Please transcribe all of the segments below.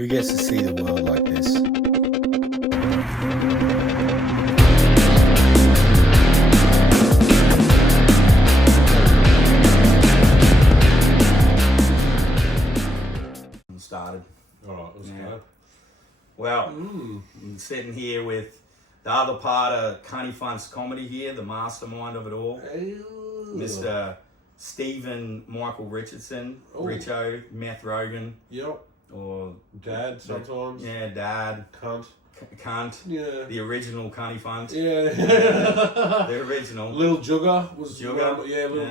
Who gets to see the world like this? Started. All right, let's go. Well, I'm sitting here with the other part of Cunny Fun's comedy here, the mastermind of it all, Mr. Stephen Michael Richardson, Richo, Meth Rogen. Yep. Or Dad sometimes. Yeah, Dad. Cunt. Yeah. The original Cunny Fun. Yeah. The original. Little Jugger was Jugger.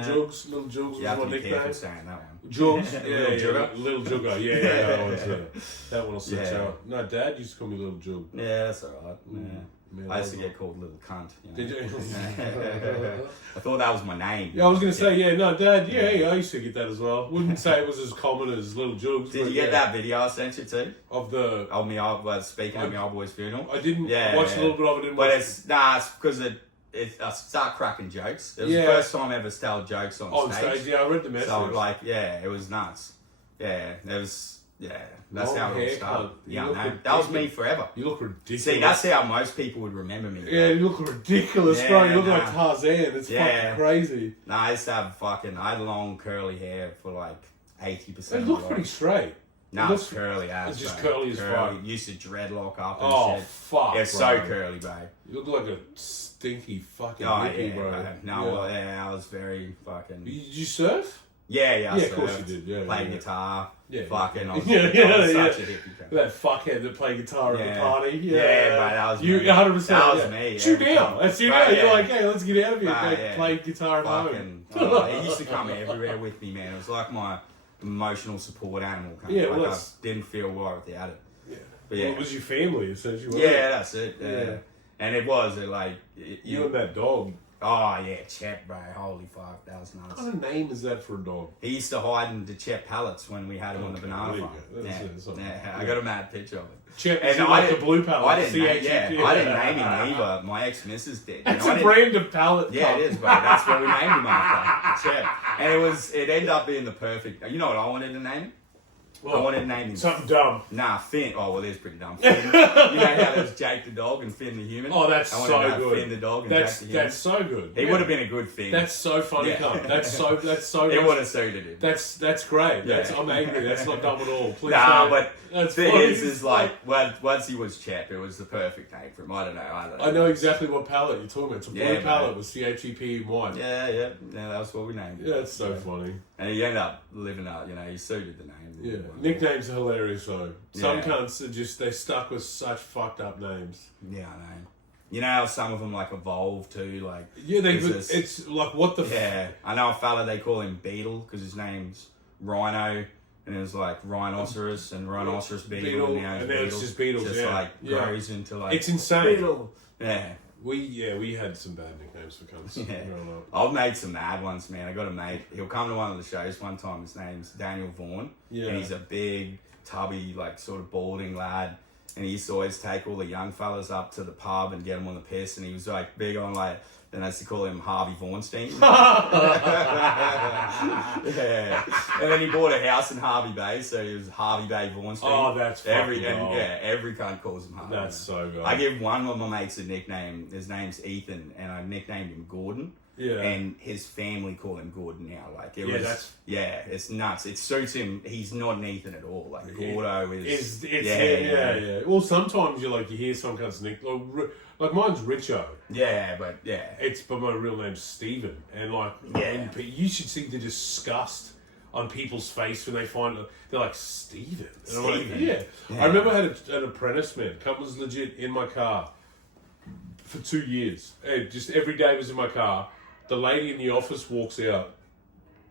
Jugs. Little Jugs was You have my to be nickname. careful saying that one. Jugs. Little Jugger. Little Jugger. Yeah, that one will set you up. No, Dad used to call me Little Jug. Yeah, that's alright. Yeah. Man, I used to get called Little Cunt. You know? Did you? I thought that was my name. Yeah, I was going to say, Dad, I used to get that as well. Wouldn't say it was as common as Little Jugs. Did you get that video I sent you too? Of the... Of me, speaking of my old boy's funeral? I didn't watch a little bit of it. But it's because I start cracking jokes. It was the first time I ever told jokes on stage. Yeah, I read the message. So, it was nuts. Yeah, it was... Yeah, that's how it all started. Yeah, that was me forever. You look ridiculous. See, that's how most people would remember me. Yeah, you look ridiculous, bro. You look like Tarzan. It's fucking crazy. I used to have I had long curly hair for like 80%. It looked pretty straight. No, it's curly as. It's just curly as fuck. Used to dreadlock up and shit. Fuck, it's so curly, bro. You look like a stinky fucking hippie, bro. No, I was very fucking... Did you surf? Yeah, of course you did. Yeah, played guitar. Yeah, fucking. I was such a hippie. That fuckhead that played guitar at the party. Yeah, but that was you. 100%. That was me. Shoot down. That's you now. You're like, hey, let's get out of here. Play guitar at home. He used to come everywhere with me, man. It was like my emotional support animal. I didn't feel right without it. Yeah. But yeah. Well, it was your family, essentially. Yeah, that's it. Yeah. And it was you and that dog. Oh yeah, Chet, bro. Holy fuck, that was nuts. What kind of name is that for a dog? He used to hide in the Chet pallets when we had him on the banana farm. I got a mad picture of it. Chet, and like the blue pallet. I didn't name him either. My ex-missus did. That's a brand of pallet. Yeah, it is, bro. That's what we named him after. Chet. And it ended up being the perfect... You know what I wanted to name him? I wanted to name him... Something dumb. Nah, Finn. Oh, well, it's pretty dumb. Finn. You know how there's Jake the dog and Finn the human? Oh, that's so good. Finn the dog and Jake the human. That's so good. He would have been a good Finn. That's so funny, cunt. That's so... It would have suited him. That's great. I'm angry. That's not dumb at all. Please but the thing is like, once he was Chep, it was the perfect name for him. I don't know. I know exactly what palette you're talking about. It's a blue palette with CHEP1. Yeah, that's what we named it. Yeah, that's so funny. And he ended up living out, he suited the name. Yeah, nicknames are hilarious though. Some cunts are they're stuck with such fucked up names. Yeah, I know. You know how some of them evolve too, it's like what the... Yeah, I know a fella, they call him Beetle because his name's Rhino. And it was rhinoceros and rhinoceros beetle and now it's just Beetle. Grows into it's insane. Beetle. Yeah. We had some bad nicknames for cunts. Yeah. I've made some mad ones, man. I got a mate. He'll come to one of the shows one time. His name's Daniel Vaughan. Yeah. And he's a big, tubby, sort of balding lad. And he used to always take all the young fellas up to the pub and get them on the piss. And he was big on then I used to call him Harvey Vaughanstein. Yeah. And then he bought a house in Harvey Bay, so he was Harvey Bay Vaughanstein. Oh, that's every cunt calls him Harvey. That's so good. I give one of my mates a nickname. His name's Ethan, and I nicknamed him Gordon. Yeah. And his family call him Gordon now. It's nuts. It suits him. He's not an Ethan at all. Gordo is. Yeah. Well, sometimes you hear some cunts nick like mine's Richo. Yeah, but but my real name's Steven. And you should see the disgust on people's face when they find it. They're like, Steven? And I'm like, yeah. I remember I had an apprentice, man. Cunt was legit in my car for 2 years. Just every day was in my car. The lady in the office walks out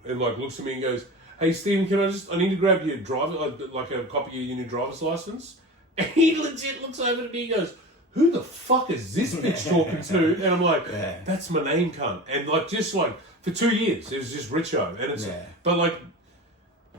and looks at me and goes, "Hey Steven, I need to grab your driver, a copy of your new driver's license." And he legit looks over at me and goes, "Who the fuck is this bitch talking to?" And I'm like, "That's my name, cunt." And for 2 years, it was just Richo. And it's but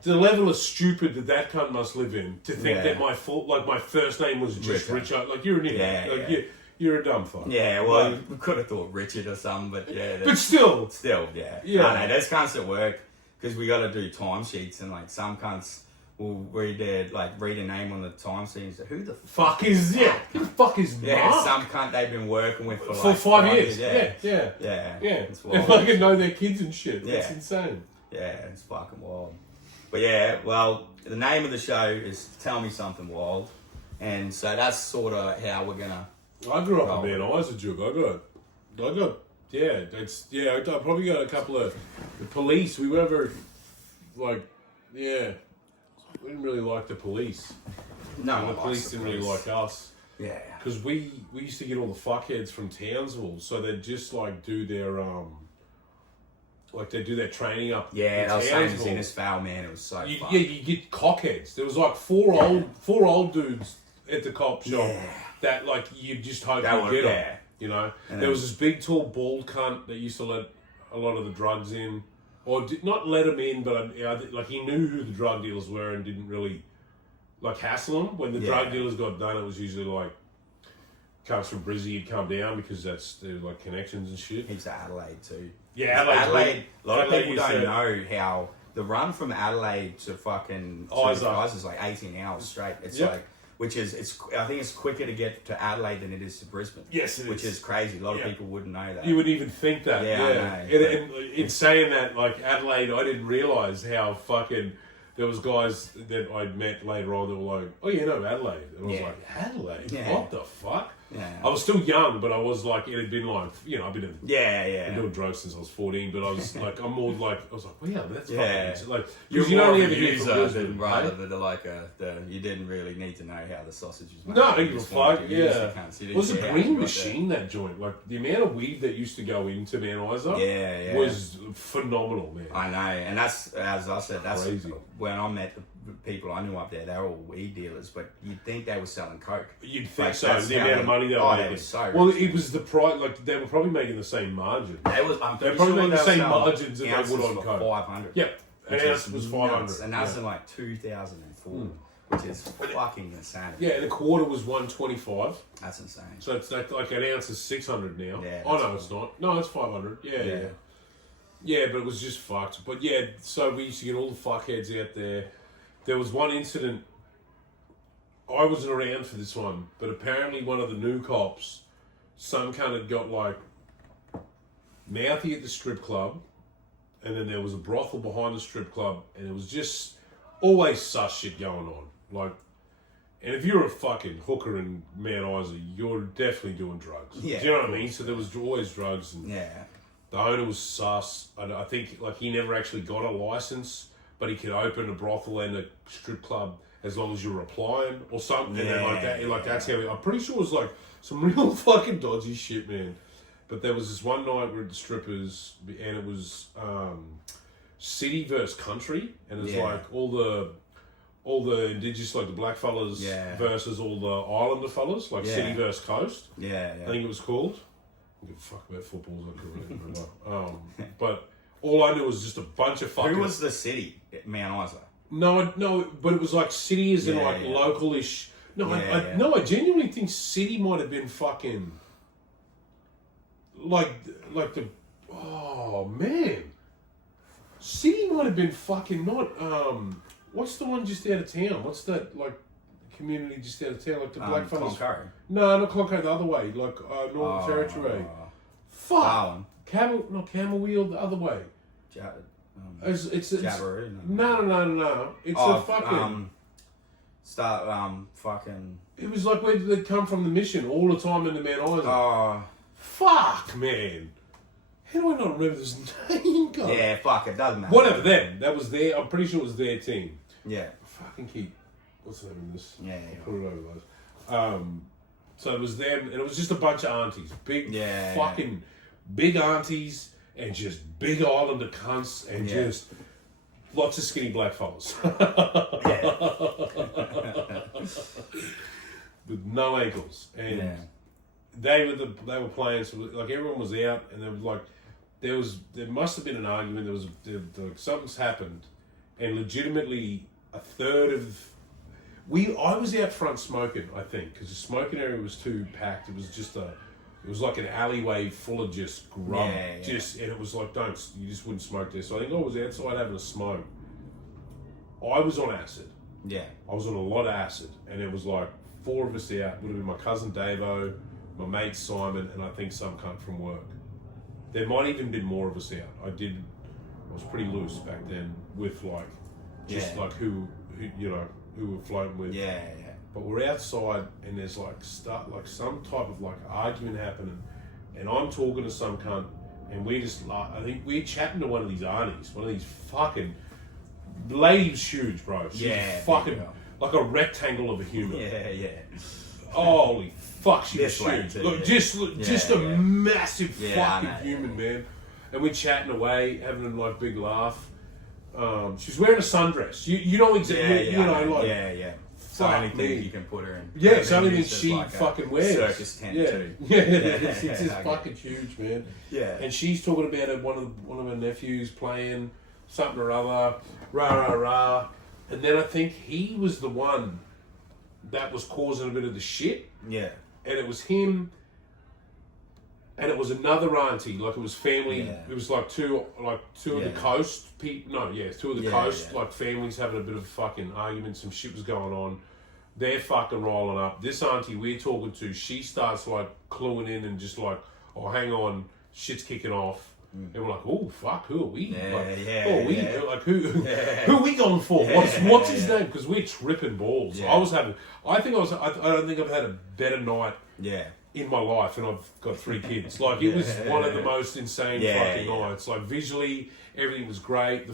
the level of stupid that cunt must live in to think that my first name was just Richo. You're an idiot. You're a dumb fuck. Yeah, well, we could have thought Richard or something, but but still, yeah. I know, there's cunts at work, because we got to do timesheets, and some cunts will read a name on the time sheet and say, who the Fuck is Who the fuck is yeah, Mark? some cunt they've been working with for For like 5 years. Yeah. Yeah. It's They wild. fucking know their kids and shit. Yeah. It's insane. Yeah, it's fucking wild. But yeah, well, the name of the show is Tell Me Something Wild. And so that's sort of how we're gonna. I grew up in Man Eyes, a joke. I probably got a couple of the police. We were very we didn't really like the police. No, the police didn't really like us. Yeah, because we used to get all the fuckheads from Townsville, so they'd just do their they do their training up. Yeah, that was same as Innisfail, man. It was so fun. Yeah, you get cockheads. There was four old dudes at the cop shop that you just hope you get them. You know, and there was this big, tall, bald cunt that used to let a lot of the drugs in, or not let them in, but he knew who the drug dealers were and didn't really hassle them. When the drug dealers got done, it was usually comes from Brizzy, he'd come down because there's connections and shit. He's at Adelaide too. Yeah, Adelaide. A lot of people don't know how the run from Adelaide to fucking Isa is 18 hours straight. It's I think it's quicker to get to Adelaide than it is to Brisbane. Yes, it is. Which is crazy. A lot of people wouldn't know that. You wouldn't even think that. Yeah, I know. And in saying that, Adelaide, I didn't realise how fucking... There was guys that I'd met later on that were like, oh, Adelaide. And I was like, Adelaide? Yeah. What the fuck? Yeah. I was still young, but I was it had been I've been doing drugs since I was 14, but I was I'm more I was like, well, yeah, that's fucking... You're you more don't of ever a hear user from than rather than you didn't really need to know how the sausage was made. No, I don't give a fuck, It was a green machine, that joint. The amount of weed that used to go into Man Isa was phenomenal, man. I know, and that's, as I said, that's crazy. When I met the people I knew up there, they were all weed dealers, but you'd think they were selling coke. You'd think so. The amount of money they were making. So well, it was the price. They were probably making the same margin. They were probably making the same margins that they would on coke. 500. Yep, an ounce was 500, and that's in 2004, which is fucking insane. Yeah, and a quarter was 125. That's insane. So it's an ounce is 600 now. Yeah. Oh no, it's not. No, it's 500. Yeah. Yeah, but it was just fucked. But yeah, so we used to get all the fuckheads out there. There was one incident, I wasn't around for this one, but apparently one of the new cops, some kind of got mouthy at the strip club, and then there was a brothel behind the strip club, and it was just always sus shit going on. And if you're a fucking hooker in Mount Isa, you're definitely doing drugs. Yeah. Do you know what I mean? So there was always drugs, and yeah. The owner was sus. I think he never actually got a license, but he could open a brothel and a strip club as long as you were applying or something. And that's how I'm pretty sure it was some real fucking dodgy shit, man. But there was this one night where the strippers, and it was city versus country, and it's all the indigenous, the black fellas versus all the islander fellas, city versus coast. Yeah. I think it was called. I don't give a fuck about footballs, I couldn't remember. But all I knew was just a bunch of fucking... Who was the city? Mount Isa? No, but it was city as in local-ish. No, I genuinely think city might have been fucking... the... Oh, man. City might have been fucking not... what's the one just out of town? What's that, community just out of town? The black fellas... Cloncurry? No, not Cloncurry, the other way. Northern Territory. Fuck! Darwin. Camel Wheel, the other way. It's Jabberoo. No. It's a fucking... fucking... It was where they'd come from the mission all the time in the Mount Isa. Oh. Fuck, man. How do I not remember this name? God. Yeah, fuck, it doesn't matter. Whatever, them. That was their... I'm pretty sure it was their team. Yeah. Fucking keep... What's the name of this? Yeah. I'll put it over those. So it was them, and it was just a bunch of aunties. Big aunties, and just big islander cunts, and just lots of skinny black fellas. With no ankles. And they were playing, so everyone was out, and there must have been an argument, something's happened, and legitimately a third of... I was out front smoking, I think, because the smoking area was too packed. It was like an alleyway full of just grub, and it was you just wouldn't smoke there. So I think I was outside having a smoke. I was on acid. Yeah. I was on a lot of acid, and it was like 4 of us out. Would have been my cousin Davo, my mate Simon, and I think some cunt from work. There might even been more of us out. I was pretty loose back then with like, just like who we're floating with. Yeah. But we're outside, and there's like some type of like argument happening, and I'm talking to some cunt, and we just like, I think we're chatting to one of these aunties, one of these fucking. The lady was huge, bro. She's fucking like a rectangle of a human. Yeah. Holy fuck, she was huge. Look, just a massive fucking human, man. And we're chatting away, having a like big laugh. She was wearing a sundress. You know exactly. Yeah. So many things you can put her in. Yeah, so many things she like fucking wears. Circus tent too. It's just fucking huge, man. Yeah. And she's talking about it, one of her nephews playing something or other, rah. And then I think he was the one that was causing a bit of the shit. Yeah. And it was him, and it was another auntie, like it was family. Yeah. It was like two of the coast people. No, two of the coast like families having a bit of fucking argument. Some shit was going on. They're fucking rolling up. This auntie we're talking to, she starts like cluing in and just like, oh, hang on, shit's kicking off. And we're like, oh fuck, who are we? Who are we going for? What's his name? Because we're tripping balls. I don't think I've had a better night in my life, and I've got 3 kids. Like it was one of the most insane fucking nights. Like visually, everything was great.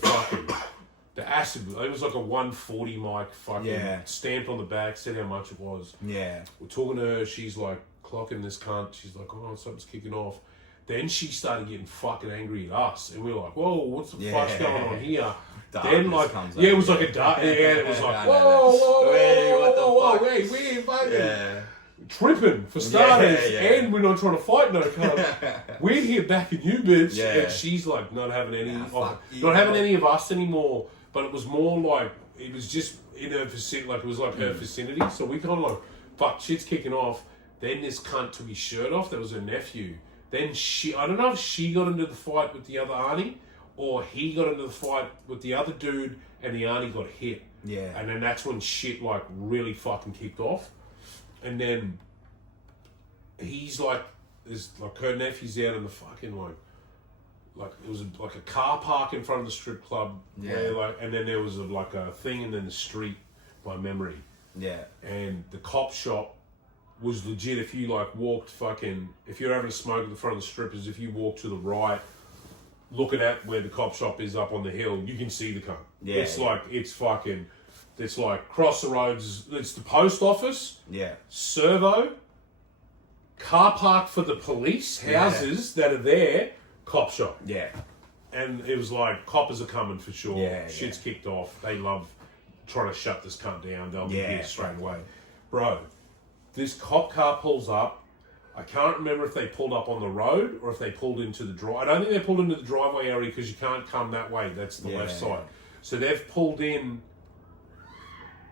The acid, it was like a 140 mic fucking stamped on the back, said how much it was. Yeah. We're talking to her, she's like clocking this cunt. She's like, oh, something's kicking off. Then she started getting fucking angry at us, and we were like, "Whoa, what's the fuck's going on here?" Then like, it was like a dark. Yeah, it was like, whoa, wait, we're fucking tripping for starters, and we're not trying to fight no cunt. We're here backing you, bitch, and she's like not having any of us anymore. But it was more like it was just in her vicinity, like it was like her vicinity. So we kind of like, fuck, shit's kicking off. Then this cunt took his shirt off. That was her nephew. Then I don't know if she got into the fight with the other auntie, or he got into the fight with the other dude, and the auntie got hit. Yeah. And then that's when shit like really fucking kicked off. And then he's like, there's like her nephew's out in the fucking like it was like a car park in front of the strip club. Yeah. Where, like, and then there was a thing, and then the street by memory. Yeah. And the cop shop was legit. If you like walked if you're having a smoke at the front of the strip, if you walk to the right, looking at where the cop shop is up on the hill, you can see the cunt. Yeah. It's like cross the roads. It's the post office. Yeah. Servo. Car park for the police houses that are there. Cop shop. Yeah. And it was like coppers are coming for sure. Yeah. Shit's kicked off. They love trying to shut this cunt down. They'll be here straight away, bro. This cop car pulls up. I can't remember if they pulled up on the road or if they pulled into the drive. I don't think they pulled into the driveway area because you can't come that way. That's the left side. So they've pulled in.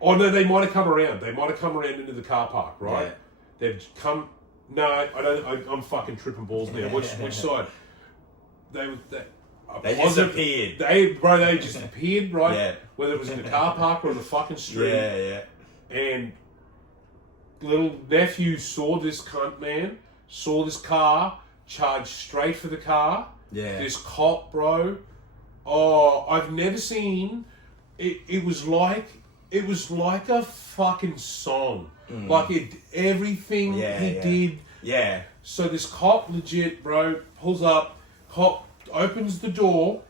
Oh no, they might have come around. They might have come around into the car park, right? Yeah. They've come. No, I don't. I'm fucking tripping balls now. Which side? They just appeared. They just appeared, right? Yeah. Whether it was in the car park or in the fucking street. Yeah. And little nephew saw this cunt, man, saw this car, charged straight for the car. Yeah. This cop, bro. Oh, I've never seen it was like a fucking song. Like everything he did. Yeah. So this cop legit, bro, pulls up, cop opens the door,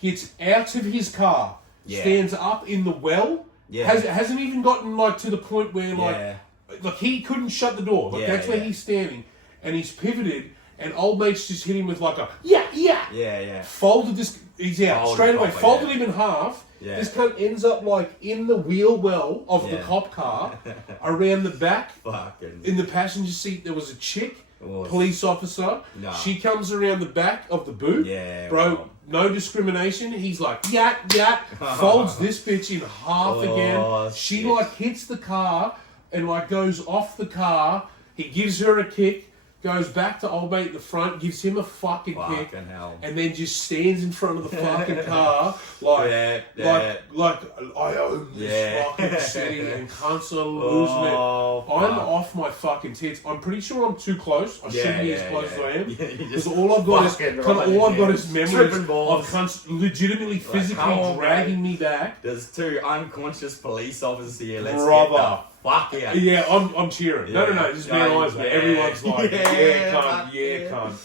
gets out of his car, stands up in the well, hasn't even gotten like to the point where like he couldn't shut the door. Like that's where he's standing, and he's pivoted, and old mate's just hit him with like a folded this. He's out straight away. Folded him in half. Yeah. This cunt ends up like in the wheel well of the cop car, around the back. Fucking. In the passenger seat there was a chick, police officer. Nah. She comes around the back of the boot. Yeah, bro. No discrimination. He's like, folds this bitch in half again. She like hits the car and like goes off the car. He gives her a kick. goes back to old mate at the front, gives him a fucking kick, hell. and then just stands in front of the fucking car like I own this fucking city and cunts are losing it. I'm off my fucking tits. I'm pretty sure I'm too close. I shouldn't be as close as I am. Because all I've got is memories of cunts legitimately physically dragging me back. There's 2 unconscious police officers here. Let's Brother. get the fuck out. Yeah, I'm cheering. No, just being honest, mate. Everyone's like, cunt.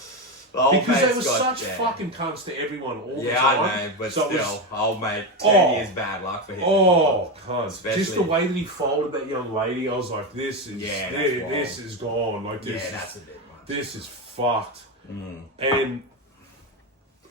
Because they were such fucking cunts to everyone all the time. Yeah, I know, but so still, old mate, 10 years bad luck for him. Cunt. Especially, just the way that he folded that young lady, I was like, this is gone. Like, that's a bit much. This is fucked. And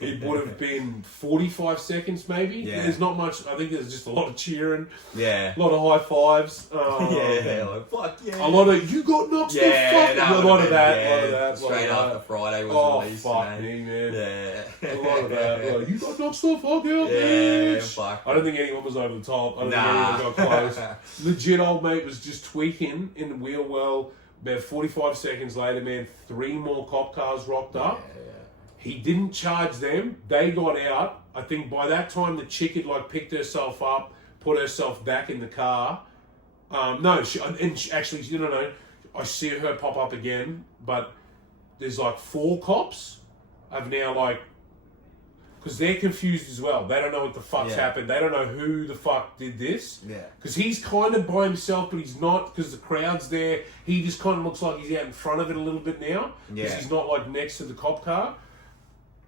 it would have been 45 seconds maybe. Yeah. There's not much. I think there's just a lot of cheering. Yeah. A lot of high fives. Like, fuck yeah. A lot of, you got knocked the fuck. A lot of that. Straight after Friday was released. Fuck me, man. Yeah. A lot of that. Like, you got knocked the fuck out, bitch. Fuck. I don't think anyone was over the top. I don't think anyone got close. Legit old mate was just tweaking in the wheel well. About 45 seconds later, man, 3 more cop cars rocked up. He didn't charge them. They got out. I think by that time the chick had like picked herself up, put herself back in the car. No. I see her pop up again, but there's like 4 cops. I've now like, because they're confused as well. They don't know what the fuck's happened. They don't know who the fuck did this. Yeah. Because he's kind of by himself, but he's not because the crowd's there. He just kind of looks like he's out in front of it a little bit now. Because he's not like next to the cop car.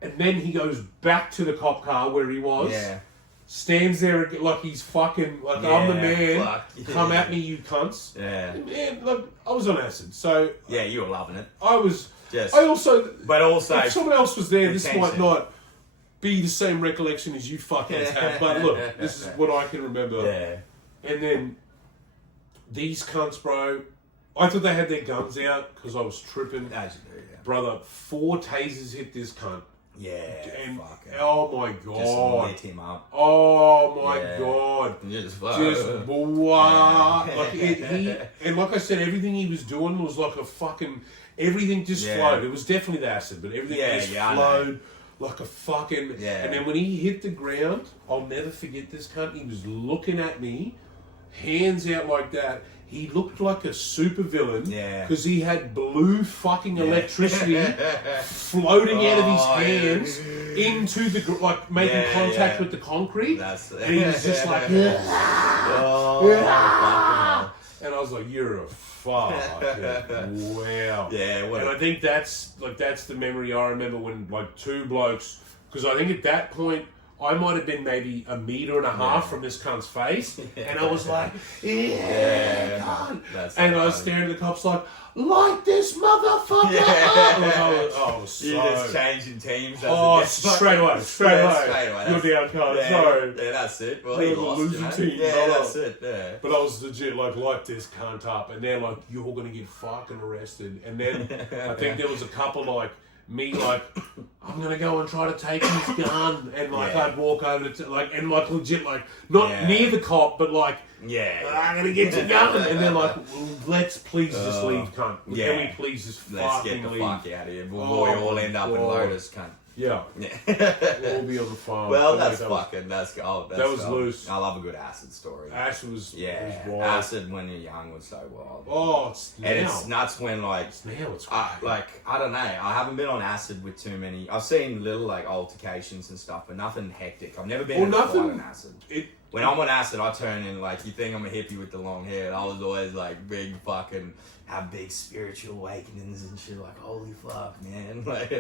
And then he goes back to the cop car where he was. Yeah. Stands there like he's fucking, like, I'm the man. Come at me, you cunts. Yeah. And man, look, I was on acid, so... Yeah, you were loving it. I was... Yes. But also... If someone else was there, this might not be the same recollection as you fuckers have. But look, this is what I can remember. Yeah. And then, these cunts, bro... I thought they had their guns out, because I was tripping. As you do, yeah. Brother, 4 tasers hit this cunt. Yeah, and fuck oh my god, just lit him up. Oh my god, just wow. Like he and like I said, everything he was doing was like a fucking everything just flowed. It was definitely the acid, but everything just flowed like a fucking. And then when he hit the ground, I'll never forget this cunt. He was looking at me, hands out like that. He looked like a supervillain because he had blue fucking electricity floating out of his hands into the like making contact with the concrete. And he was just like, and I was like, "You're a fuck, wow." Yeah, and I think that's the memory I remember when like 2 blokes, because I think at that point. I might have been maybe 1.5 meters from this cunt's face, and I was like, cunt. And I was staring at the cops like this motherfucker. Like I was so... You're just changing teams. Straight away. You're down, cunt. Sorry. Yeah, that's it. Well, he lost, losing team. Yeah, that's it. Yeah. But I was legit like this cunt up, and they're like, you're gonna get fucking arrested. And then I think there was a couple like. Me like, I'm gonna go and try to take his gun, and like I'd walk over to like and like legit like not near the cop, but like I'm gonna get your gun, and then like let's please just leave, cunt. Can we please just fucking get the leave? Fuck out of here. We'll all end up in Lotus, cunt. Yeah. We'll be on the farm. Well, that's fucking, that's gold. That was loose. I love a good acid story. Acid was wild. Acid when you're young was so wild. Oh, it's now. And it's nuts when like, I don't know, I haven't been on acid with too many, I've seen little like altercations and stuff, but nothing hectic. I've never been in a fight on acid. When I'm on acid, I turn in like, you think I'm a hippie with the long hair, and I was always like big fucking, have big spiritual awakenings and shit, like, holy fuck, man. Like,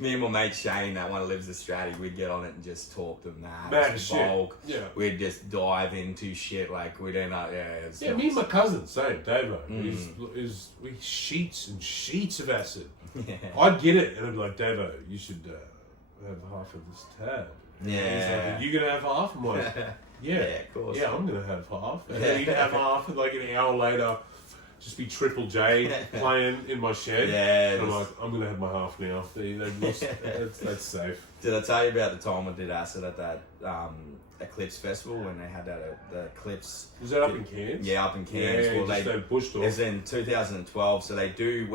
me and my mate Shane, that one lives the Stratty, we'd get on it and just talk to mad bulk. Yeah. We'd just dive into shit, like, we'd end up, me and my cousin, same, Davo, we sheets and sheets of acid. Yeah. I'd get it, and I'd be like, Davo, you should have half of this tab. Yeah. And he's like, are you going to have half? I'm like, yeah, of course. Yeah, I'm going to have half. And then he'd have half, and like an hour later, just be Triple J playing in my shed. Yeah. And I'm like, I'm going to have my half now. That's safe. Did I tell you about the time I did acid at that Eclipse Festival when they had the Eclipse? Was that up in Cairns? Yeah, up in Cairns. Yeah, well, they pushed off. It was in 2012, so they do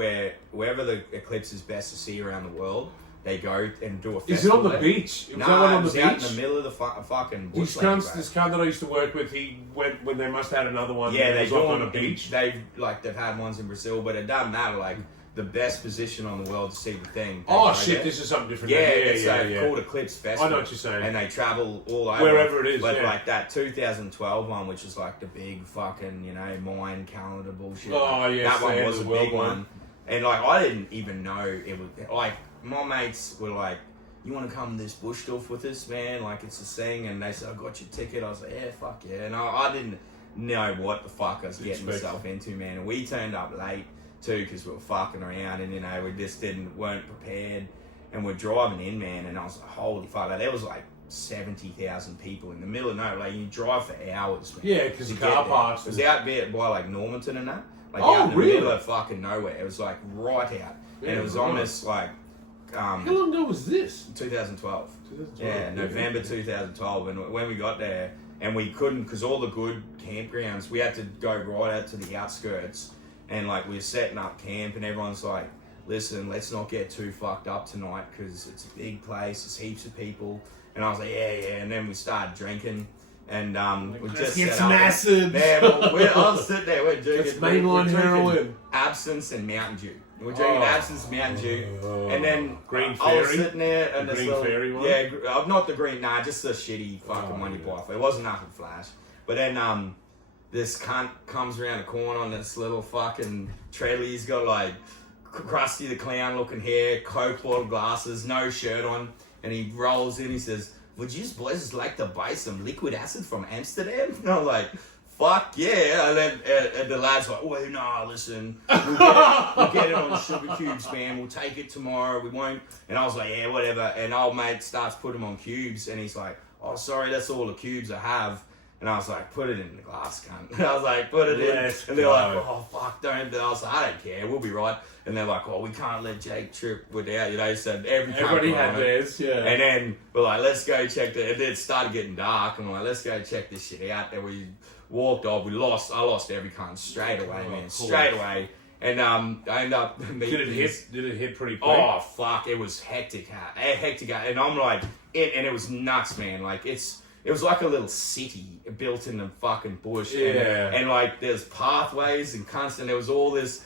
wherever the eclipse is best to see around the world, they go and do a festival. Is it on the there. beach? No, on it was the out beach? in the middle of the fucking This bushland. cunt that I used to work with, he went when they must have had another one. Yeah, they on a beach. They've had ones in Brazil, but it doesn't matter. Like the best position on the world to see the thing. Oh shit! This is something different. Yeah, it's called Eclipse Festival. I know what you're saying. And they travel all over. Wherever it is, But like that 2012 one, which is like the big fucking, Mayan calendar bullshit. Oh yeah, that one was a big one. one. And like I didn't even know it was like my mates were like, "You want to come to this bush stuff with us, man? Like it's a thing." And they said, "I got your ticket." I was like, "Yeah, fuck yeah." And I didn't know what the fuck I was getting myself into, man. And we turned up late too because we were fucking around, and we just weren't prepared. And we're driving in, man, and I was like, "Holy fuck!" Like, there was like 70,000 people in the middle of nowhere. Like you drive for hours, man. Yeah, because car parks. It was out there by like Normanton and that. Like Oh, out in the really? middle of fucking nowhere. It was like right out, Yeah, and it was right. almost like. How long ago was this? 2012. 2012. Yeah, November 2012. And when we got there, and we couldn't, because all the good campgrounds, we had to go right out to the outskirts. And like we were setting up camp, and everyone's like, "Listen, let's not get too fucked up tonight because it's a big place, there's heaps of people." And I was like, yeah. And then we started drinking. And we let's just get set some up. acid. Yeah, well, I was sitting there, we're drinking. That's mainline we're drinking heroin. Absinthe and Mountain Dew. We're drinking absinthe and Mountain Dew. And then Green I was Fairy? sitting there and The this Green little, Fairy one? yeah, not the green, just the shitty fucking one you buy for. It wasn't nothing flash. But then this cunt comes around the corner on this little fucking treadle. He's got like Krusty the Clown looking hair, Coke bottle glasses, no shirt on, and he rolls in. He says, "Would you boys like to buy some liquid acid from Amsterdam?" And I'm like, "Fuck yeah!" And then and the lad's like, "Well, no, listen, we'll get it on sugar cubes, man. We'll take it tomorrow. We won't." And I was like, "Yeah, whatever." And old mate starts putting them on cubes, and he's like, "Oh, sorry, that's all the cubes I have." And I was like, "Put it in the glass, cunt." And I was like, "Put it in." And they're like, "Oh, fuck, don't." And I was like, "I don't care, we'll be right." And they're like, "Oh, we can't let Jake trip without," so Everybody had theirs, yeah. And then we're like, "Let's go check the," and then it started getting dark, and we're like, "Let's go check this shit out." And we walked off, I lost every cunt straight away, man, straight away. And I ended up meeting Did it hit pretty quick? Oh, fuck, it was hectic. And I'm like, and it was nuts, man. Like, it was like a little city built in the fucking bush. Yeah. And like, there's pathways and cunts, and there was all this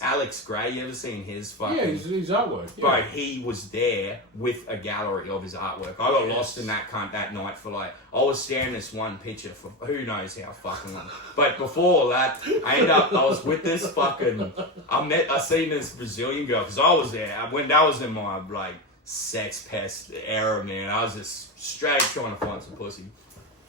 Alex Gray. You ever seen his fucking... Yeah, his artwork. Yeah. Bro, he was there with a gallery of his artwork. I got lost in that cunt that night for like... I was staring this one picture for who knows how fucking long. But before that, I was with this fucking... I seen this Brazilian girl, because I was there. When that was in my, like, sex pest era, man. I was just straight trying to find some pussy.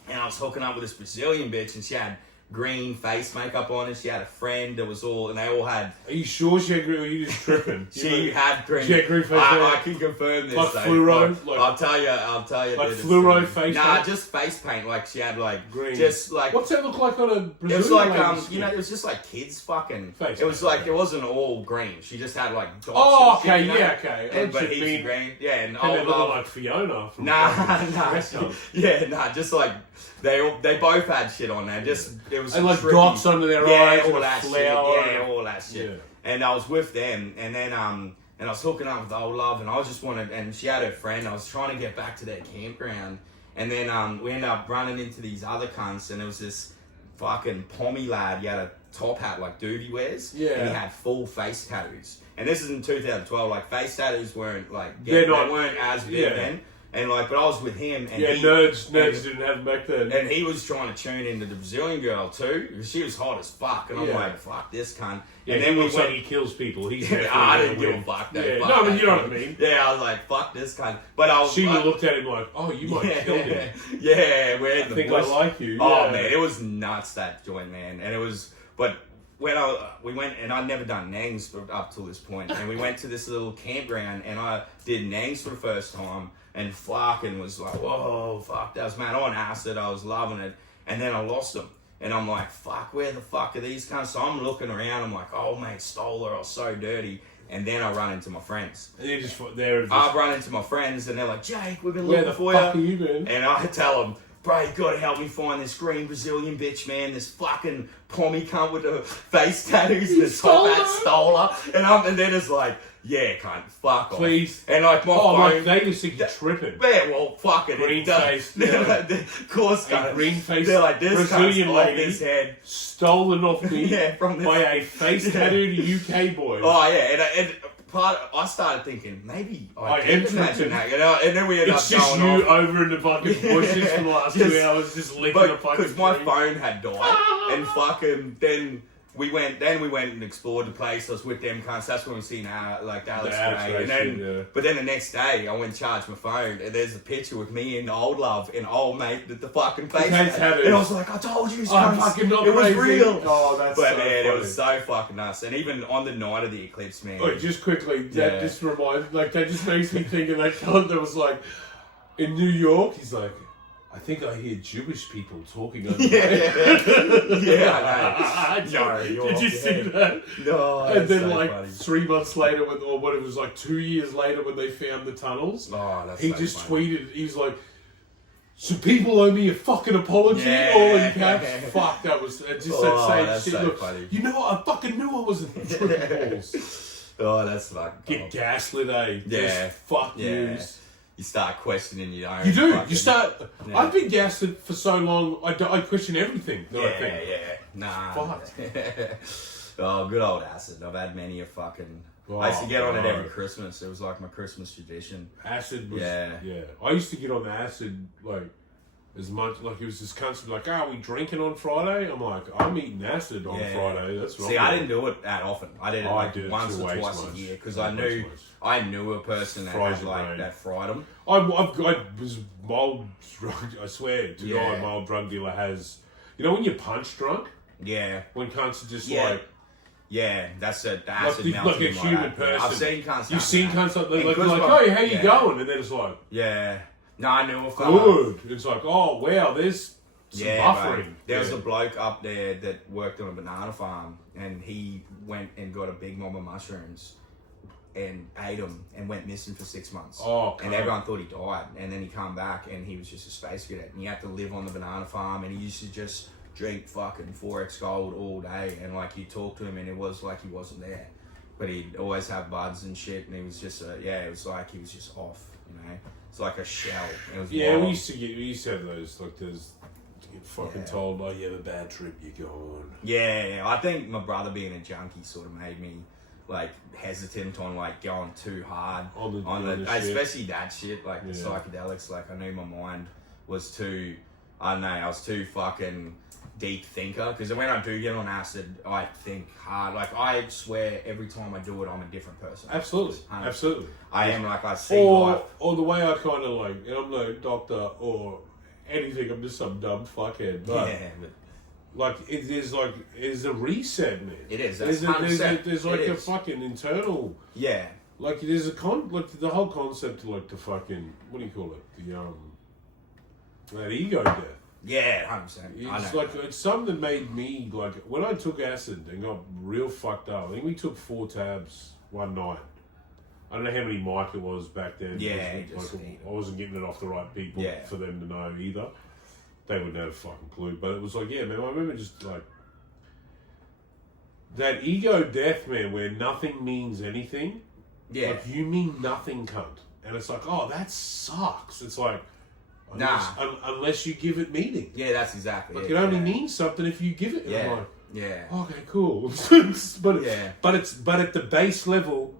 And I was hooking up with this Brazilian bitch, and she had green face makeup on, and she had a friend that was all, and they all had... Are you sure she had green, or are you just tripping? She had green. She had green face. I can confirm this. Like though. fluoro? I'll tell you. Like fluoro face Nah, paint? just face paint. Like she had like green. Just like... What's that look like on a Brazilian It was like, lady's skin? it was just like kids fucking... Face it was paint, like, okay. it wasn't all green. She just had like dots. Oh, and shit, okay, yeah, okay. And, but Should heaps be- of green. Yeah, and Can they old look love... like Fiona from Nah. Restaurant? Yeah, just like... They both had shit on there. Just... It was And like trippy. dots under their eyes all and a that shit. flower. Yeah, all that shit. Yeah. And I was with them, and then and I was hooking up with old love, and I just wanted, and she had her friend. I was trying to get back to their campground, and then we ended up running into these other cunts, and it was this fucking pommy lad. He had a top hat like Doobie wears, Yeah. and he had full face tattoos. And this is in 2012. Like face tattoos weren't like They're not- they weren't as big yeah. then. And like, but I was with him, and Yeah, he, nerds didn't have them back then. and he was trying to tune into the Brazilian girl too. She was hot as fuck, and I'm Yeah. like, fuck this cunt. Yeah, And then we looks like went. he kills people. He's I didn't definitely give a gonna fuck. win. No, Yeah, fuck no, but that you know what I cunt. mean. Yeah, I was like, fuck this cunt. But I was. She would have looked at him like, oh, you might kill him. Yeah, we're in I the think bush. I like you. Oh yeah. man, it was nuts that joint, man, and it was. But when we went, and I'd never done nangs up till this point, and we went to this little campground, and I did nangs for the first time, and fucking was like, whoa, fuck, that was man on acid. I was loving it, and then I lost them. And I'm like, fuck, where the fuck are these cunts? So I'm looking around, I'm like, oh mate, stole her, I was so dirty. And then I run into my friends. And you're just there. I run into my friends and they're like, Jake, we've been where looking the for fuck you. Are you been? And I tell them, bro, you gotta help me find this green Brazilian bitch, man. This fucking pommy cunt with the face tattoos and the top hat stole her. And then it's like, yeah, cunt, fuck off. Please. And like my phone. Like they just think you're tripping. Yeah, well, fuck it. Green face. Of course, cunt. Green face. They're like, this Brazilian cunt's lady off his head. Stolen off me from this. by a face tattooed UK boy. Oh, yeah. And I started thinking, maybe I am imagine that, you know, and then we ended up it's just going you off. over in the fucking bushes for the last 2 hours just licking a fucking because my tree. phone had died, and fucking then we went and explored the place. I was with them cunts. That's when we seen like Alex Gray. And then, but then the next day, I went and charged my phone, and there's a picture with me and old love and old mate with the fucking face. And I was like, I told you, fucking not it was crazy. real. Oh, that's but so man, funny. it was so fucking nuts. And even on the night of the eclipse, man. Wait, just quickly, that just reminds, like, that just makes me think of that cunt that was like, in New York, he's like, I think I hear Jewish people talking over yeah, I know. Did you see that? No. And then, so like, funny. 3 months later, or what it was like 2 years later when they found the tunnels, he so just funny. tweeted, he's like, so people owe me a fucking apology, all in caps. Fuck, that was just that same that's shit. so Look, funny. you know what? I fucking knew I wasn't tripping balls. Oh, that's fucking Get gaslit, eh? Yeah. Just fuck Yeah. yous. You start questioning your own. You do. fucking- You start. Yeah. I've been gaslit for so long. I question everything. That I think. Nah. Fuck. Oh, good old acid. I've had many a fucking. I used to get on it every Christmas. It was like my Christmas tradition. Acid was. Yeah. I used to get on the acid like as much. Like it was this concept like, are we drinking on Friday? I'm like, I'm eating acid on Friday. That's wrong. See, I didn't do it that often. I did it did it once or twice a year because I knew a person that had like that fried them. I was mild drunk. I swear to God, my old drug dealer has. You know when you're punch drunk? Yeah. When cunts are just like. Yeah, that's it. The acid like melting a in my human head. person. I've seen cunts. You've seen cunts like oh, how you Yeah. going? And then it's like, yeah. No, I knew a fella. good. It's like, oh wow, there's some buffering. Bro. There was a bloke up there that worked on a banana farm, and he went and got a big mob of mushrooms and ate them and went missing for 6 months. Oh, and everyone thought he died. And then he come back and he was just a space cadet. And he had to live on the banana farm, and he used to just drink fucking 4X Gold all day. And like you talk to him, and it was like he wasn't there, but he'd always have buds and shit. And he was just it was like he was just off, you know. It's like a shell. It was yeah, wild. we used to have those like those. To get fucking told, oh, you have a bad trip, you're gone. Yeah, I think my brother being a junkie sort of made me like hesitant on like going too hard on the especially that shit, like the psychedelics. Like I knew my mind was too, I don't know, I was too fucking deep thinker, because when I do get on acid, I think hard. Like I swear every time I do it, I'm a different person. Absolutely. I am like, I see life. Or the way I kind of like, and I'm no doctor or anything, I'm just some dumb fuckhead. But like there's a reset, man. It is. There's like a fucking internal. Yeah. Like there's like the whole concept of like the fucking, what do you call it? That ego death. Yeah, 100%. It's like it's something that made me like when I took acid and got real fucked up. I think we took 4 tabs one night. I don't know how many mic it was back then. Yeah, I wasn't getting it off the right people for them to know either. They wouldn't have a fucking clue. But it was like, yeah, man, I remember just like that ego death, man, where nothing means anything. Yeah. Like you mean nothing, cunt. And it's like, oh, that sucks. It's like, unless you give it meaning. Yeah, that's exactly it. It only means something if you give it. Yeah. I'm like, yeah. Okay, cool. but at the base level.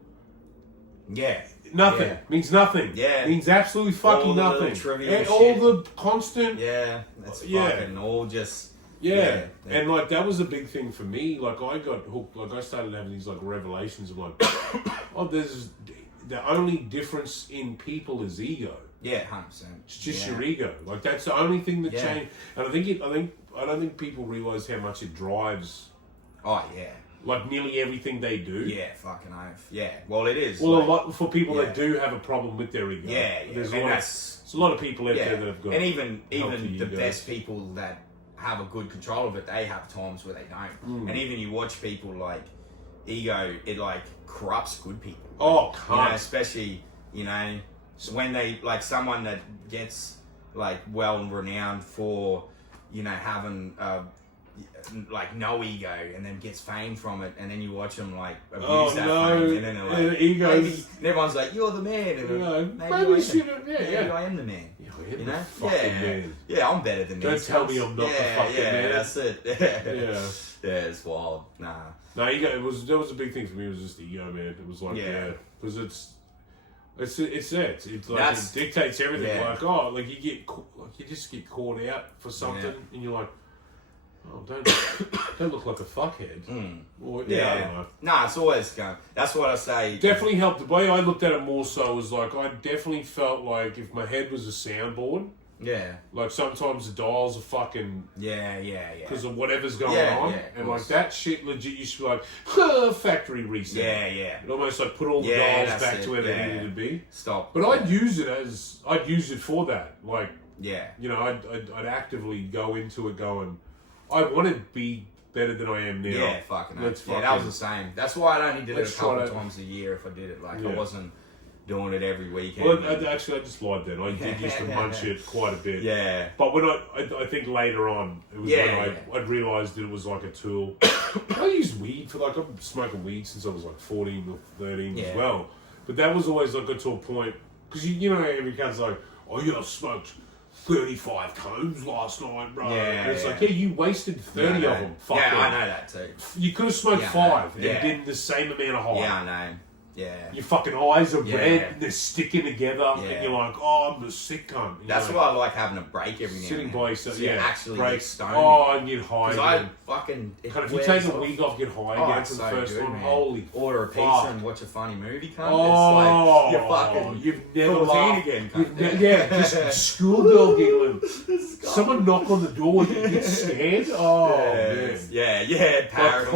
Yeah. Nothing. Yeah. Means nothing. Yeah. Means absolutely fucking nothing. And all the constant. Yeah. That's fucking all just. Yeah. And like that was a big thing for me. Like I got hooked. Like I started having these like revelations of like, oh, there's the only difference in people is ego. Yeah, 100%. It's just your ego. Like that's the only thing that changed. And I don't think people realize how much it drives. Oh yeah. Like nearly everything they do. Yeah, fucking oath. Yeah. Well, it is. Well, like, a lot for people that do have a problem with their ego. Yeah, There's a lot of people out there that have got. And even the best people that have a good control of it, they have times where they don't. And even you watch people like ego, it like corrupts good people. Oh, you know, especially, you know, when they like someone that gets like well renowned for, you know, having like no ego and then gets fame from it, and then you watch them like abuse that fame, and then they're like, maybe, and everyone's like, you're the man, and maybe I am the man. You know, man. Yeah, I'm better than Don't tell me I'm not the fucking man. That's it. Yeah, it's wild. No, ego. That was a big thing for me. It was just ego, man. It was like, because it's like it dictates everything. Like, oh, like you just get caught out for something, and you're like, oh, don't look like a fuckhead. Or, I don't know. Nah, it's always going. That's what I say. Definitely helped. The way I looked at it more so was like, I definitely felt like if my head was a soundboard. Yeah. Like sometimes the dials are fucking. Yeah. Because of whatever's going on. And like that shit legit used to be like, factory reset. Yeah. It almost like put all the dials back to where they needed to be. Stop. But I'd use it for that. Like, you know, I'd actively go into it going, I want to be better than I am now. Yeah, fucking that was the same. That's why I only did it a couple times a year if I did it. Like, I wasn't doing it every weekend. Well, actually, I just lied then. I did used to munch it quite a bit. Yeah. But when I think later on, it was when I'd realised that it was like a tool. I used weed for like, I've been smoking weed since I was like 14 or 13 as well. But that was always like, got to a point, because you know, every cat's like, oh yeah, I smoked 35 cones last night, bro. And it's like, you wasted 30 of them. Fuck I know that too. You could have smoked 5 and did the same amount of high. Yeah, I know. Yeah. Your fucking eyes are red and they're sticking together and you're like, oh, I'm a sick cunt. That's why I like having a break every now and then. Sitting by yourself, actually break. get stoned. Oh, and get high. Because I fucking... If you take a week off, get high again for the first one, holy order a pizza and watch a funny movie, cunt. Oh, it's like, you're fucking... You've never laughed. Again, cunt. Just schoolgirl giggling. Someone knock on the door and you get scared. Oh, man. Yeah, paranoid.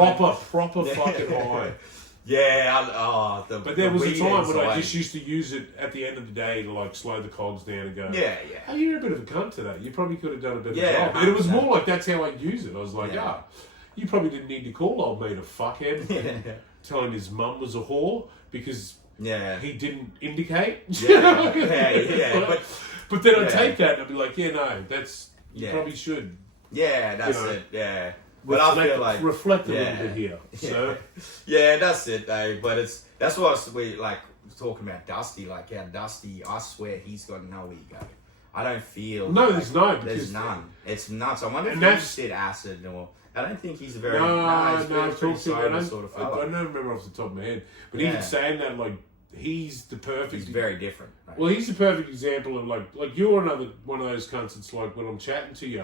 Proper fucking high. Yeah, but there was a time when I just used to use it at the end of the day to like slow the cogs down and go, oh, you're a bit of a cunt today. You probably could have done a better job. And it was more like that's how I'd use it. I was like, you probably didn't need to call old mate a fuckhead, tell him his mum was a whore because he didn't indicate. But then I'd take that and I'd be like, that's you probably should. Yeah, that's it. Yeah. But I feel like reflect a little bit here. So that's it though. But that's what we like talking about Dusty. Like how Dusty, I swear he's got no ego. I don't feel there's none. There's none. It's nuts. I wonder if he did acid or. I don't think he's a very sober sort of fella. I don't remember off the top of my head, but even saying that, like he's the perfect. He's very different. Right? Well, he's the perfect example of like you're another one of those cunts. It's like when I'm chatting to you.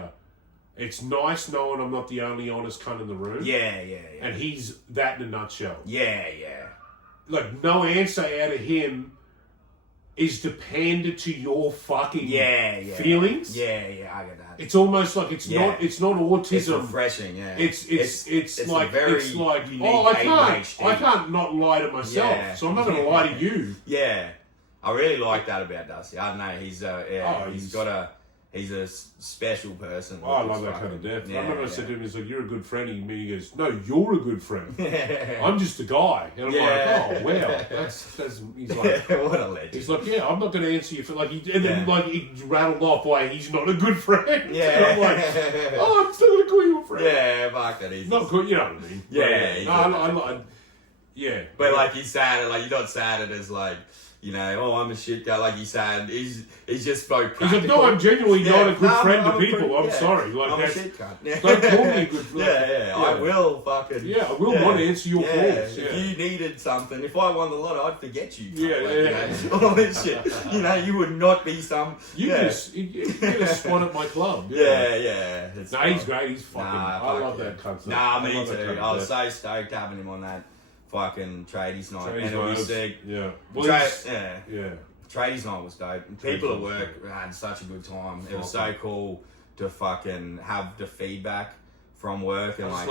It's nice knowing I'm not the only honest cunt in the room. Yeah. And he's that in a nutshell. Yeah. Like, no answer out of him is dependent to your fucking feelings. Yeah, I get that. It's almost like it's not autism. It's refreshing, It's like very I can't not lie to myself. So I'm not gonna lie to you. Yeah. I really like that about Dusty. I don't know, he's a special person. Oh, I love that kind of depth. I remember I said to him, he's like, you're a good friend. He goes, no, you're a good friend. I'm just a guy. And I'm like, oh, wow. That's he's like, what a legend. He's like, I'm not going to answer you for, like, he rattled off why he's not a good friend. Yeah. And I'm like, I'm still going to call you a friend. Yeah, fuck that. He's not good, you know what I mean? Yeah. But like, he's sad, like, you're not sad as like, you know, I'm a shit guy, like he's saying. He's just so practical. He's like, no, I'm genuinely not a good friend to people. I'm sorry. Like, I'm a shit cunt. Don't call me a good friend. I will fucking... I will not answer your calls. If you needed something, if I won the lotto, I'd forget you. You know, all this shit. You know, you would not be some... You get a spot at my club. Yeah. No, he's great. He's fucking... I love that concept. Nah, me too. I was so stoked having him on that fucking tradies night. And it was sick. Yeah. Tradies night was dope. People at work had such a good time. It was so cool to fucking have the feedback from work and I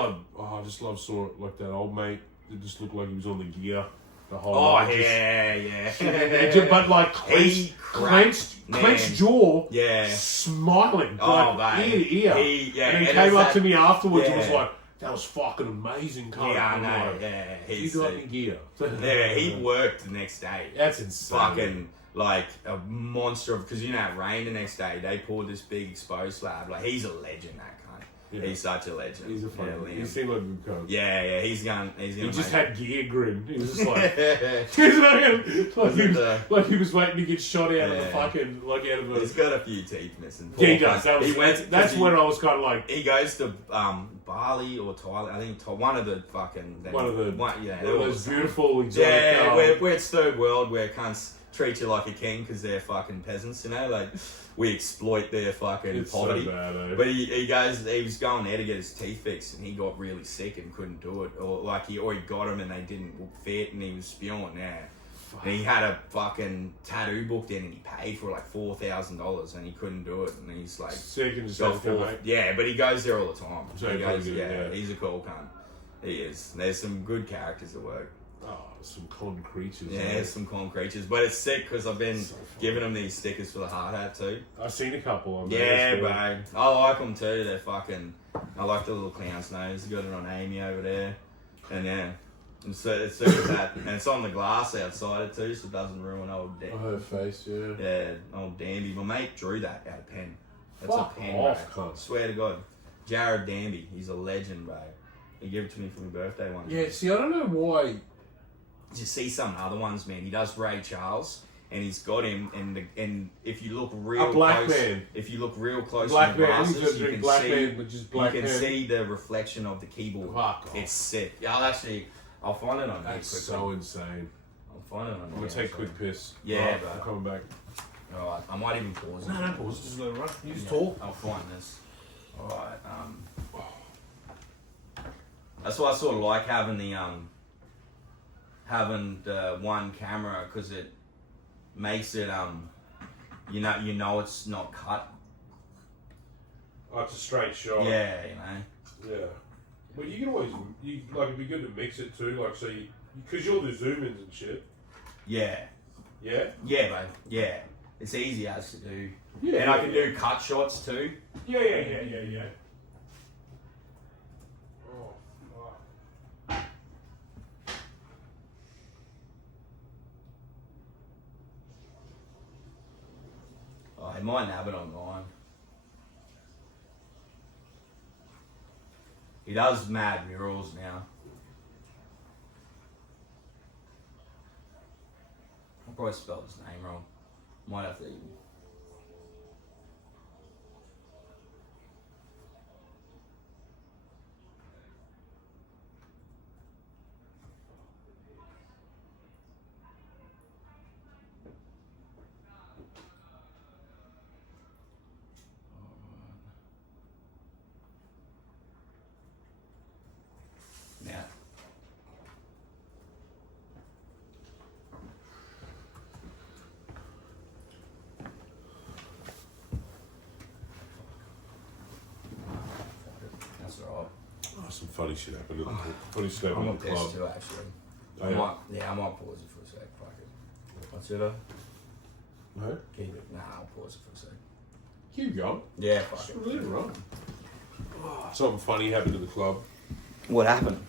just love saw like that old mate that just looked like he was on the gear. The whole Oh, line but like clenched jaw, smiling, like ear to ear. And he came up to me afterwards and was like, "That was fucking amazing, Cole." Yeah, I know. Like, you got any gear? He worked the next day. That's insane. Fucking like a monster because you know it rained the next day. They poured this big exposed slab. Like he's a legend, that cunt. Yeah. He's such a legend. He's a funny. He seemed like a good coach. Yeah. He's gonna. He just had gear grin. He was just like, like he was waiting to get shot out of the fucking out of a. He's got a few teeth missing. Yeah, he does. That's when I was kind of like. He goes to Bali or Thailand. I think one of the fucking. One of those beautiful exotic. Where it's third world where cunts treat you like a king because they're fucking peasants, you know, like we exploit their fucking poverty. So bad, eh? But he was going there to get his teeth fixed and he got really sick and couldn't do it, or he got them and they didn't fit and he was spewing. And he had a fucking tattoo booked in and he paid for like $4,000 and he couldn't do it and he's like sick and just but he goes there all the time. So he's a cool cunt. He is. There's some good characters at work. Oh, some con creatures. Yeah, some con creatures. But it's sick because I've been giving them these stickers for the hard hat too. I've seen a couple on there. Yeah, bro. I like them too. They're fucking... I like the little clown's nose. Got it on Amy over there. And yeah. And so it's super that. And it's on the glass outside it too, so it doesn't ruin old Danby. Her face, yeah. Yeah, old Danby. My mate drew that out of pen. That's Fuck a pen, off, bro. cunt. Swear to God. Jared Danby. He's a legend, bro. He gave it to me for my birthday one. Yeah, see, I don't know why... You see some other ones, man. He does Ray Charles, and he's got him. And if you look real black close, man. If you look real close black in the glasses, man. you can black see. Man, which is black you can man. see the reflection of the keyboard. Fuck it's sick. Yeah, I'll find it on. That's so insane. I'll find it on. I'm gonna take a quick piss. Yeah, right, I'm coming back. All right, I might even pause it. No, pause. Just let it run. You just talk. I'll find this. All right. That's why I sort of like having the one camera because it makes it you know it's not cut. Oh, it's a straight shot. Yeah, you know. Yeah. Well, you can always it'd be good to mix it too, like so because you'll do zoom ins and shit. Yeah. Yeah. Yeah, mate. Yeah. It's easy as to do. Yeah. And I can do cut shots too. Yeah. Oh, he might have it online. He does mad murals now. I'll probably spell his name wrong. Might have to even... Yeah. That's alright. Oh, some funny shit happened at the I'm club. on piss too, actually. Oh, I might pause it for a sec. Fuck it. What's it? No? Keep it. Nah, I'll pause it for a sec. Keep going. Yeah, fuck it. Really wrong. Something funny happened at the club. What happened?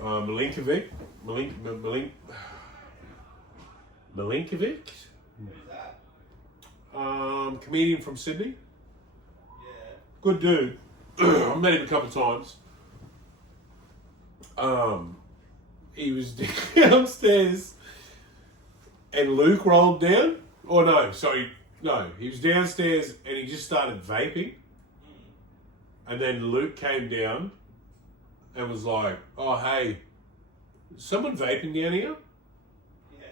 Milinkovic. Milinkovic? Who's that? Comedian from Sydney. Yeah. Good dude. I've met him a couple times. He was downstairs and Luke rolled down. Oh no, sorry. No, he was downstairs and he just started vaping. And then Luke came down and was like, "Oh, hey, is someone vaping down here?" Yeah.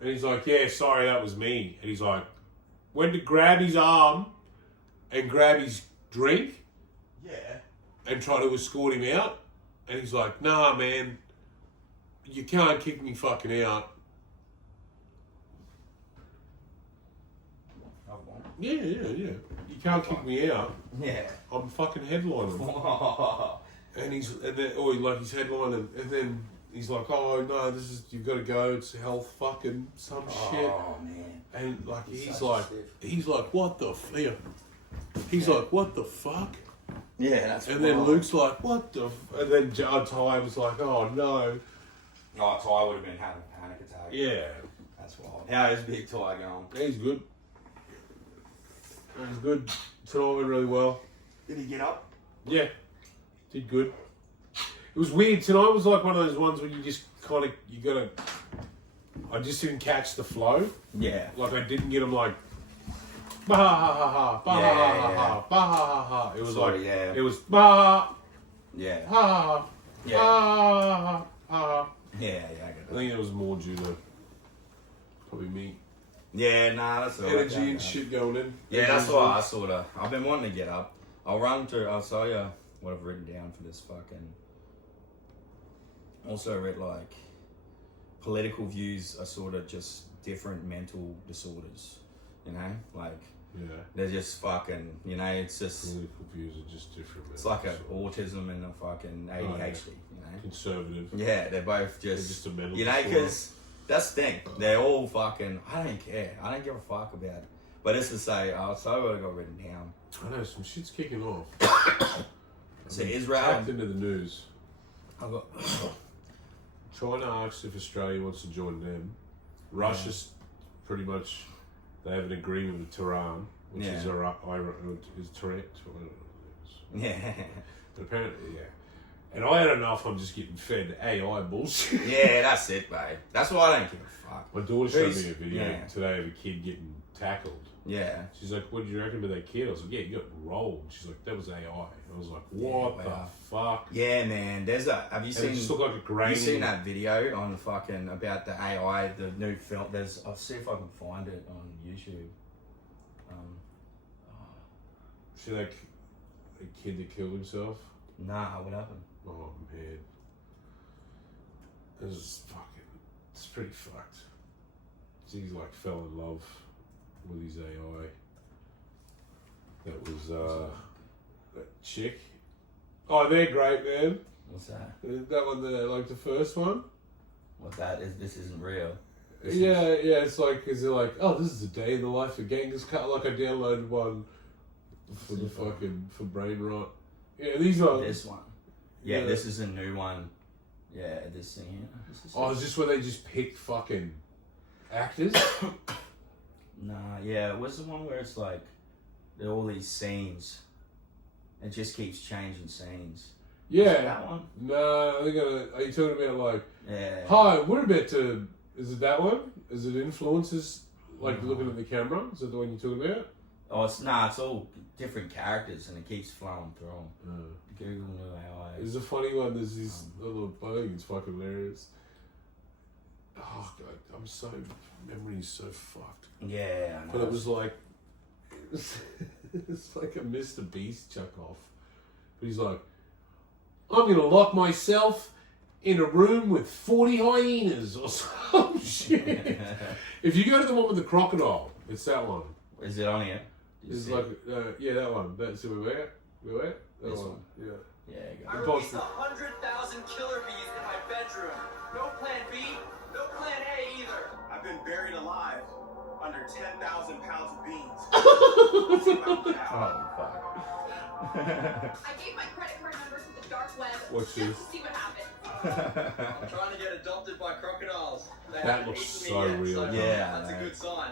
And he's like, "Yeah, sorry, that was me." And he's like, went to grab his arm and grab his drink. Yeah. And try to escort him out. And he's like, "Nah, man, you can't kick me fucking out." Yeah. You can't kick me out. Yeah. I'm fucking headlining. And he's, and then, he's headlining, and then he's like, oh no, this is, you've got to go. It's health fucking some shit. Oh man. And like he's so like, what the he's like, what the fuck? Yeah, that's. And then Luke's like, what the? And then Ty was like, oh no. Oh, Ty would have been having a panic attack. Yeah. That's wild. How is Big Ty going? Yeah, he's good. He's good. Tonight went really well. Did he get up? Yeah. Did good. It was weird. Tonight was like one of those ones where you just kind of, you gotta, I just didn't catch the flow. Yeah. Like I didn't get him like, bah ha ha ha, bah ha ha ha, bah ha ha ha. It was like, it was bah, yeah, ha, yeah, ha, ha. Yeah, I get that. I think it was more due to probably me. Yeah, nah, that's all right. Energy and shit going in. Yeah, that's why I sort of, I've been wanting to get up. I'll show you what I've written down for this fucking. Also read like, political views are sort of just different mental disorders, you know? Like, they're just fucking, you know, it's just... Political views are just different. It's like an autism and a fucking ADHD, you know? Conservative. Yeah, they're both They're just a mental you know, because that's the thing. They're all fucking, I don't care. I don't give a fuck about it. But it's to say, so what I got written down. I know, some shit's kicking off. So Israel... Tapped into the news. I got... China asked if Australia wants to join them. Russia's pretty much, they have an agreement with Tehran, which is Tehran. Yeah. But apparently, And I don't know if I'm just getting fed AI bullshit. Yeah, that's it, babe. That's why I don't give a fuck. My daughter showed me a video today of a kid getting tackled. Yeah. She's like, what do you reckon about that kid? I was like, yeah, you got rolled. She's like, that was AI. I was like, what the fuck? Yeah, man. There's have you seen... It just looked like a grain. Have you seen that video on fucking, about the AI, the new film? I'll see if I can find it on YouTube. See that a kid that killed himself? Nah, what happened? Oh, man. It was fucking... It's pretty fucked. He's like fell in love with his AI. That was that chick. Oh, they're great, man. What's that? That one there, like the first one. What that is? This isn't real. Yeah. It's like, cause they're like, oh, this is a day in the life of Genghis Khan. Like I downloaded one for the fucking for brain rot. Yeah, these are this one. Yeah, this is a new one. Yeah, this thing here. Is this where they just pick fucking actors? Nah, yeah, it was the one where it's like, there are all these scenes. It just keeps changing scenes. Yeah. That one? No, I think are you talking about like, hi, what about is it that one? Is it influences, like looking at the camera? Is that the one you're talking about? Oh, it's all different characters and it keeps flowing through them. Google new AI. It's a funny one, there's this little, I think it's fucking hilarious. Oh God, memory's so fucked. Yeah, I know. But it was like, it's like a Mr. Beast chuck off. But he's like, I'm gonna lock myself in a room with 40 hyenas or some shit. If you go to the one with the crocodile, it's that one. Is it on here? It's like, that one. That's where we're at? That This one. one. Yeah. Yeah, I released 100,000 killer bees in my bedroom. No plan B, no plan A either. I've been buried alive under 10,000 pounds of beans. Oh, fuck. I gave my credit card number to the dark web What's just this? to see what happens. I'm trying to get adopted by crocodiles. They That haven't looks eaten so me yet, real. so Yeah, that's a man. good sign.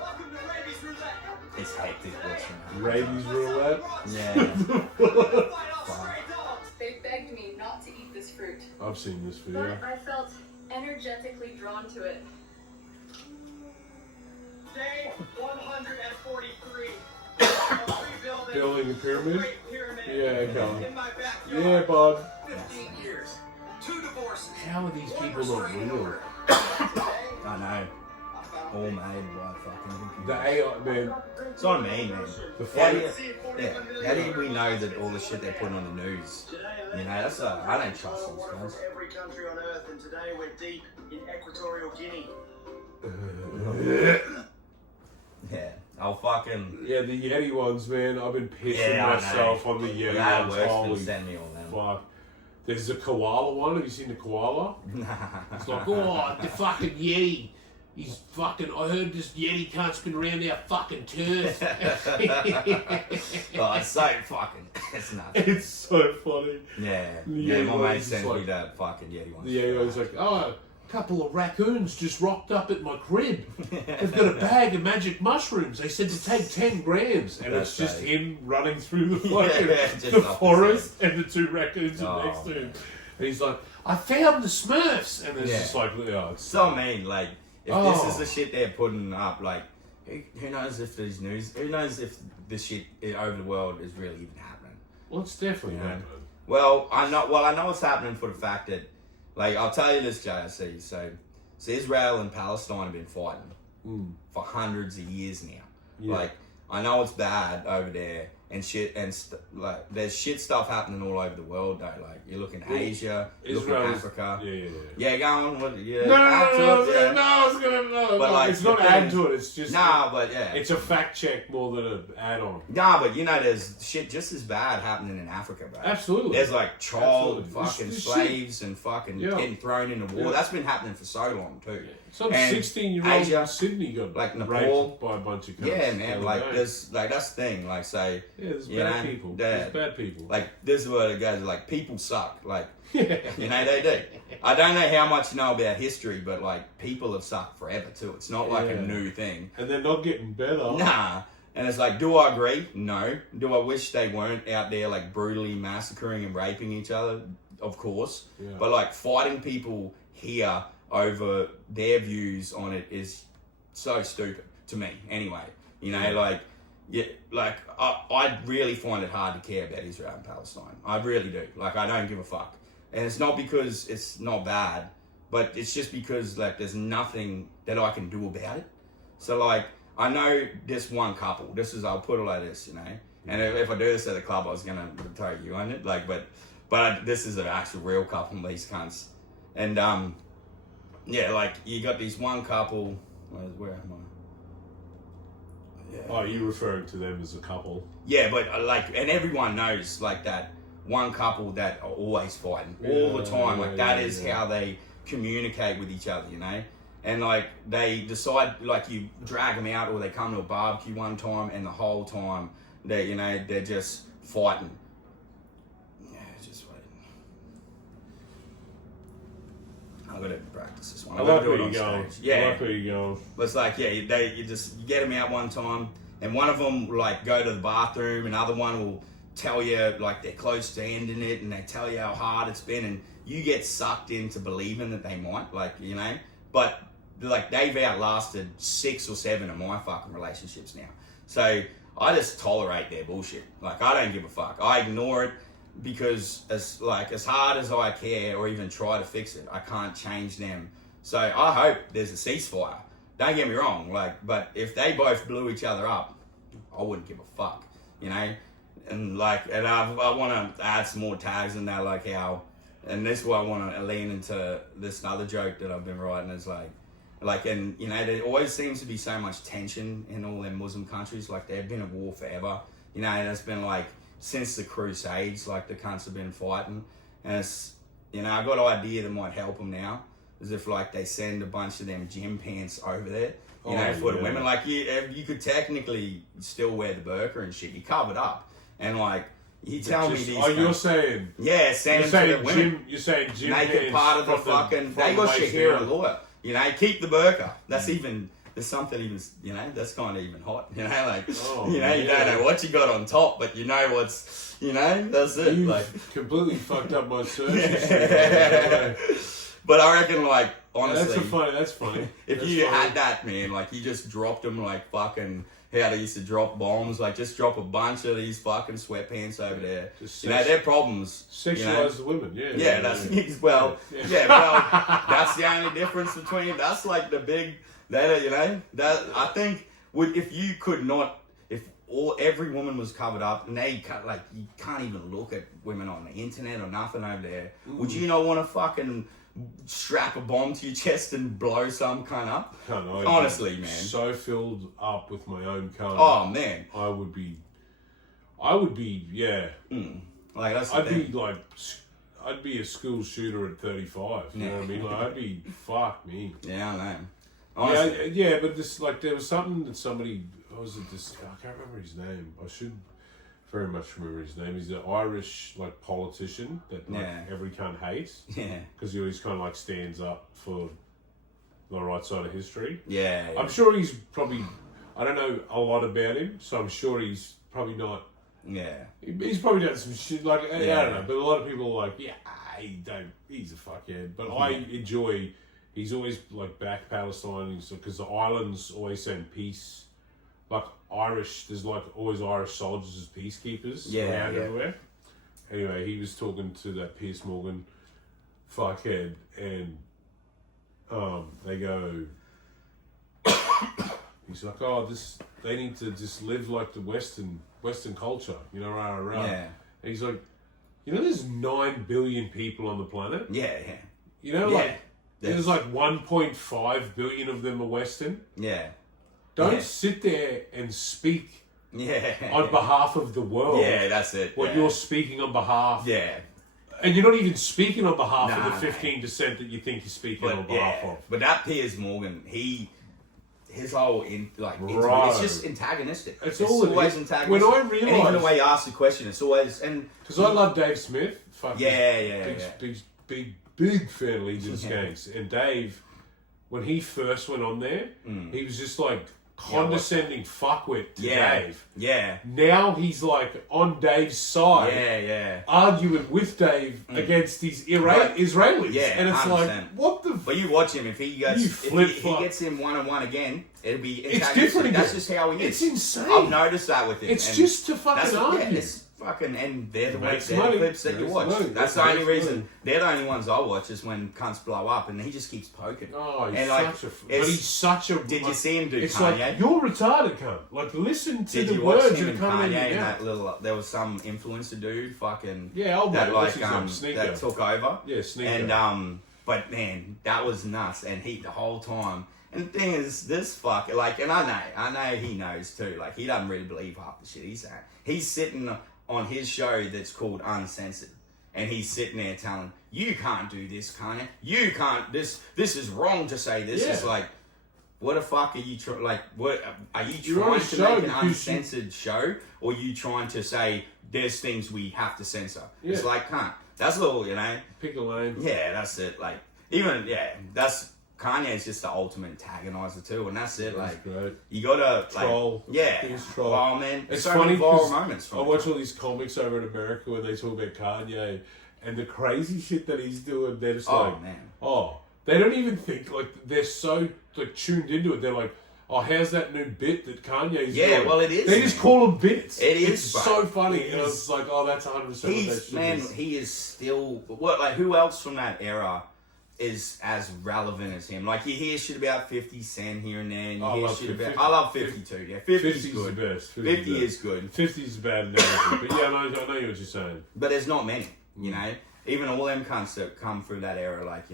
Welcome to Rabies Roulette. It's hectic watching. Rabies roulette? Yeah. Fight off stray dogs. They begged me not to eat this fruit, I've seen this video. but I felt energetically drawn to it. Day 143. Building a pyramid? Great pyramid. Yeah, okay. In my backyard. Yeah, bud. 15 years. 2 divorces. How are these one people not restraining real? order. I know. All made by fucking The AI, man. It's on me, man. The How funny, do we know that all the shit they're putting on the news? You know, that's I don't trust these guys. Every country on earth, and today we're deep in Equatorial Guinea. Yeah. I'll fucking... yeah, the Yeti ones, man. I've been pissing Yeah, I myself know. on the Yeti That ones. works Holy than send me all them. fuck. There's a koala one. Have you seen the koala? It's like, oh, the fucking Yeti. He's fucking, I heard this Yeti can't spin around our fucking turf. Oh, it's so fucking, it's nuts. It's so funny. Yeah, my mate sent me that fucking Yeti one. Yeah, it was like, oh, a couple of raccoons just rocked up at my crib. They've got a bag of magic mushrooms. They said to take 10 grams. And it's just him running through the fucking the forest and the 2 raccoons next to him. And he's like, I found the Smurfs. And it's just like, oh, it's so mean, like, if this is the shit they're putting up, like, who knows if there's news, who knows if this shit over the world is really even happening. Well, it's definitely happening. Well, I know it's happening for the fact that, like, I'll tell you this, JRC, so Israel and Palestine have been fighting for hundreds of years now. Yeah. Like, I know it's bad over there and shit, and like, there's shit stuff happening all over the world, though. Like, you look in Asia, you look in Africa. Yeah, go on. No, I was gonna, but like, it's not add to it, it's just... It's a fact check more than an add-on. But you know, there's shit just as bad happening in Africa, bro. Absolutely. There's like child fucking slaves and fucking getting thrown into war. That's been happening for so long, too. Some 16-year-old in Sydney got like raped by a bunch of cunts. Yeah, man. Like, there's, like, that's the thing. Like, say... Yeah, there's bad people. There's bad people. Like, this is what it goes. Like, people suck. Like, you know, they do. I don't know how much you know about history, but, like, people have sucked forever, too. It's not like a new thing. And they're not getting better. Nah. And it's like, do I agree? No. Do I wish they weren't out there, like, brutally massacring and raping each other? Of course. Yeah. But, like, fighting people here over their views on it is so stupid to me, anyway. You know, like, yeah, like, I really find it hard to care about Israel and Palestine. I really do. Like, I don't give a fuck. And it's not because it's not bad, but it's just because, like, there's nothing that I can do about it. So, like, I know this one couple. I'll put it like this, you know. And if I do this at a club, I was going to throw you on it. Like, but this is an actual real couple, these cunts. And, yeah, like, you got these one couple. Where am I? Yeah. Oh, you're referring to them as a couple? Yeah, but, like, and everyone knows, like, that one couple that are always fighting all the time. Like, that is how they communicate with each other, you know? And, like, they decide, like, you drag them out or they come to a barbecue one time and the whole time, they, you know, they're just fighting. I've got to practice this one. I like where you're going. Yeah. I like where you're going. But it's like, you get them out one time, and one of them will, like, go to the bathroom, another one will tell you, like, they're close to ending it, and they tell you how hard it's been, and you get sucked into believing that they might, like, you know. But, like, they've outlasted 6 or 7 of my fucking relationships now. So, I just tolerate their bullshit. Like, I don't give a fuck. I ignore it. Because as hard as I care or even try to fix it, I can't change them. So I hope there's a ceasefire. Don't get me wrong, like, but if they both blew each other up, I wouldn't give a fuck, you know. And like, and I want to add some more tags in that, like how, and this is why I want to lean into this other joke that I've been writing is like, and you know, there always seems to be so much tension in all them Muslim countries. Like, they've been at war forever, you know, and it's been like. Since the Crusades, like, the cunts have been fighting. And it's, you know, I got an idea that might help them now. Is if, like, they send a bunch of them gym pants over there, you know, for the women. Like, you could technically still wear the burqa and shit. You covered up. And, like, you tell me these... Oh, you're saying... Yeah, send them to the women. You're saying gym naked part of the fucking... They got Shahira lawyer. You know, keep the burqa. That's even... There's something even, you know, that's kind of even hot, you know, like, you know, you don't know what you got on top, but you know what's, you know, that's it. You like, completely fucked up my search history. But I reckon, like, honestly. That's funny. If you had that, man, like, you just dropped them like fucking, how they used to drop bombs, like, just drop a bunch of these fucking sweatpants over there. You know, their problems. Sexualize the women, yeah. Yeah, that's, well, that's the only difference between, that's like the big... That, you know, that I think if you could not, if every woman was covered up and you can't even look at women on the internet or nothing over there, would you not want to fucking strap a bomb to your chest and blow some cunt up? Honestly, man. So filled up with my own cunt. Oh man, I would be, yeah. Like that's. I'd be like, I'd be a school shooter at 35. You know what I mean? Like, I'd be fuck me. Yeah, I know. Honestly. Yeah, but this like there was something that somebody I can't remember his name. I should very much remember his name. He's an Irish like politician that like every cunt hates. Yeah. Because he always kind of like stands up for the right side of history. Yeah. I'm sure he's probably. I don't know a lot about him, so I'm sure he's probably not. Yeah. He's probably done some shit like I don't know, but a lot of people are like, he's a fuckhead. But I enjoy. He's always like back Palestine because the islands always send peace. Like Irish, there's like always Irish soldiers as peacekeepers around everywhere. Anyway, he was talking to that Piers Morgan fuckhead, and they go. He's like, they need to just live like the Western culture, you know, rah, rah, rah. Yeah. And he's like, you know, there's 9 billion people on the planet. Yeah, yeah. You know, like, there's like 1.5 billion of them are Western. Yeah. Don't sit there and speak on behalf behalf of the world. Yeah, that's it. When you're speaking on behalf. Yeah. And you're not even speaking on behalf of the 15% that you think you're speaking on behalf of. But that Piers Morgan, his whole it's just antagonistic. It's always antagonistic. When I realised, and even the way you ask the question, it's always because I love Dave Smith. Big fan of Legion's Gangs. And Dave, when he first went on there, he was just like condescending fuckwit to Dave. Yeah. Now he's like on Dave's side. Yeah. Arguing with Dave against these Israelis. Yeah. And it's 100%. like, what the But you watch him, if he gets him 1-on-1 again, it'll be it's different again. That's just how he is. It's insane. I've noticed that with him. It's just to fucking argue. Yeah, it's fucking, and they're the clips that you watch. Money. That's the only reason. They're the only ones I watch is when cunts blow up, and he just keeps poking. Oh, he's and he's such a. Did you see him do it's Kanye? Like, you're retarded, cunt. Like, listen to Did the you watch words him that and are coming Kanye in. and that little? There was some influencer dude, fucking Sneaker. that took over. Yeah, Sneaker. And but man, that was nuts. And he the whole time. And the thing is, this fucker, like, and I know he knows too. Like, he doesn't really believe half the shit he's saying. He's sitting on his show that's called Uncensored, and he's sitting there telling, you can't do this, Kanye. You can't. This is wrong to say this. It's like, what the fuck are you what are you trying to make an uncensored show, or are you trying to say there's things we have to censor? Yeah. It's like, can't. That's a little, pick a lane. Yeah, that's it. Like, that's. Kanye's just the ultimate antagonizer too, and that's it. That's great. You gotta troll. Troll. Oh man, it's so funny many viral moments. From I watch all these comics over in America when they talk about Kanye and the crazy shit that he's doing. They're just they don't even think they're so tuned into it. They're like, how's that new bit that Kanye's doing? Yeah, well, it is. They just call them bits. It is. It's so funny. And it's like, that's 100%. He is still who else from that era is as relevant as him? Like, you hear shit about 50 Cent here and there, and you hear shit about. I love 52. Yeah, 50's good. The best. 50 is good. 50's bad and everything. But yeah, I know what you're saying. But there's not many. Even all them cunts that come through that era,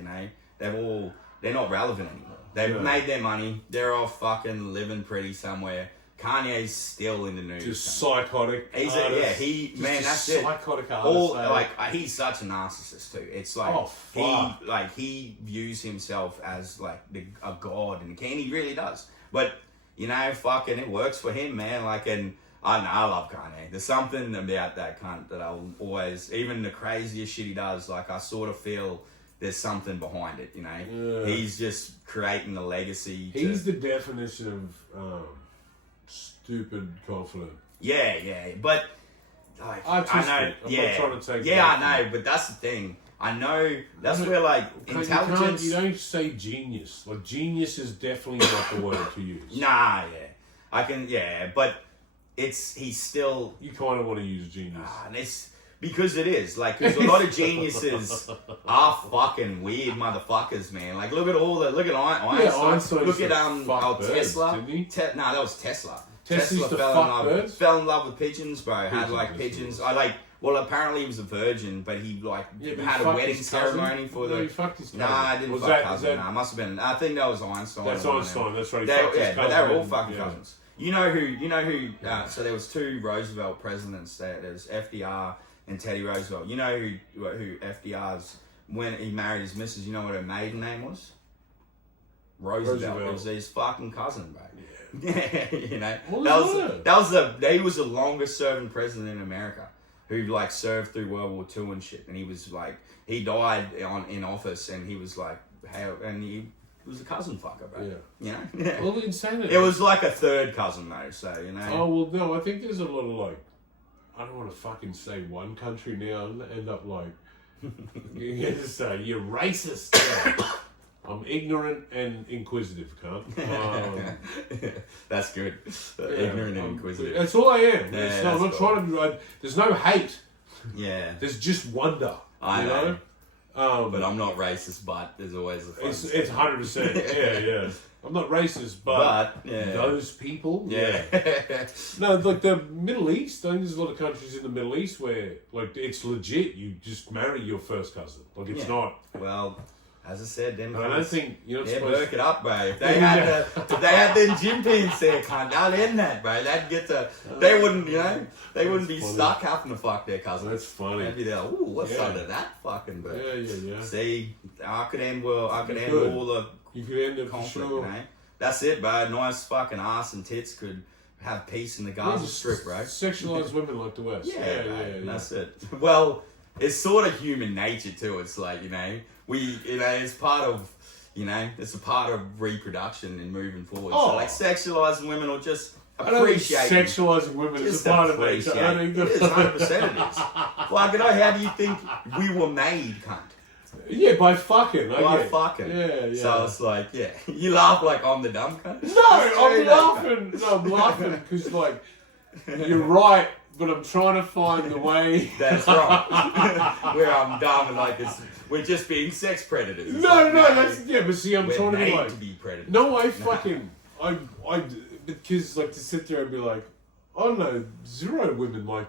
they're not relevant anymore. They've made their money. They're all fucking living pretty somewhere. Kanye's still in the news. Just psychotic. He's that's it. Psychotic artist. He's such a narcissist too. It's like he views himself as like a god and a king. He really does. But fucking it works for him, man. And I love Kanye. There's something about that cunt that I'll always, even the craziest shit he does, I sort of feel there's something behind it. He's just creating a legacy. He's the definition of. Stupid confident. Yeah, but I know. I'm not trying to take I know, but that's the thing. I know that's where intelligence. You don't say genius. Genius is definitely not the word to use. Nah, I can. Yeah, but he's still. You kind of want to use genius. It's because it is because a lot of geniuses are fucking weird motherfuckers, man. Look at Einstein. Yeah, Einstein. Look at Tesla. Didn't he? No, that was Tesla. Tesla fell in love with pigeons, bro. Had pigeons. Apparently he was a virgin, but he had a wedding ceremony for the. No, he fucked his cousin. Nah, I didn't fuck cousin. Nah, must have been. I think that was Einstein. That's Einstein. That's right. But they were all fucking cousins. You know who? So there was 2 Roosevelt presidents. There's FDR. and Teddy Roosevelt. You know who FDR's, when he married his missus, you know what her maiden name was? Roosevelt. It was his fucking cousin, bro. Yeah, you know. He was the longest serving president in America, who like served through World War II and shit. And he was like, he died in office, and he was like, and he was a cousin fucker, bro. Yeah. You know. Well, insanity. It was like a third cousin though, so you know. Oh well, no, I think there's a lot of like, I don't want to fucking say one country now and end up like, you just say you're racist. I'm ignorant and inquisitive, cunt. That's good. Ignorant and inquisitive. That's all I am. Yeah, I'm not trying to. There's no hate. Yeah. There's just wonder. I know. But I'm not racist. But there's always a. It's 100%. Yeah. I'm not racist, but those people. Yeah. No, like the Middle East. I think there's a lot of countries in the Middle East where like it's legit. You just marry your first cousin. Like it's not. Well. As I said, them I don't think you're not supposed work it up, bro. If they had them gym teams there, cunt, they'll end that, bro. They'd get to. They wouldn't, be stuck having to fuck their cousin. That's funny. They'd be there. Ooh, what's under that fucking bro? Yeah. See, I could end all the. You could end it conflict, for sure. You know? That's it, bro. Nice fucking ass and tits could have peace in the Gaza Strip, bro. Sexualize women like the West. Yeah. That's it. Well, it's sort of human nature too. It's like it's part of, it's a part of reproduction and moving forward. So like sexualizing women or just appreciating. Sexualizing women is a part of nature. It is 100%. It is. Like, how do you think we were made, cunt? Yeah, by fucking. Yeah. So it's like, you laugh like I'm the dumb cunt. No, I'm laughing. No, I'm laughing because like you're right. But I'm trying to find the way. That's right. Where I'm dumb and like we're just being sex predators. But see, I'm trying to be like. To be predators. No, I because like to sit there and be like, I don't know, zero women like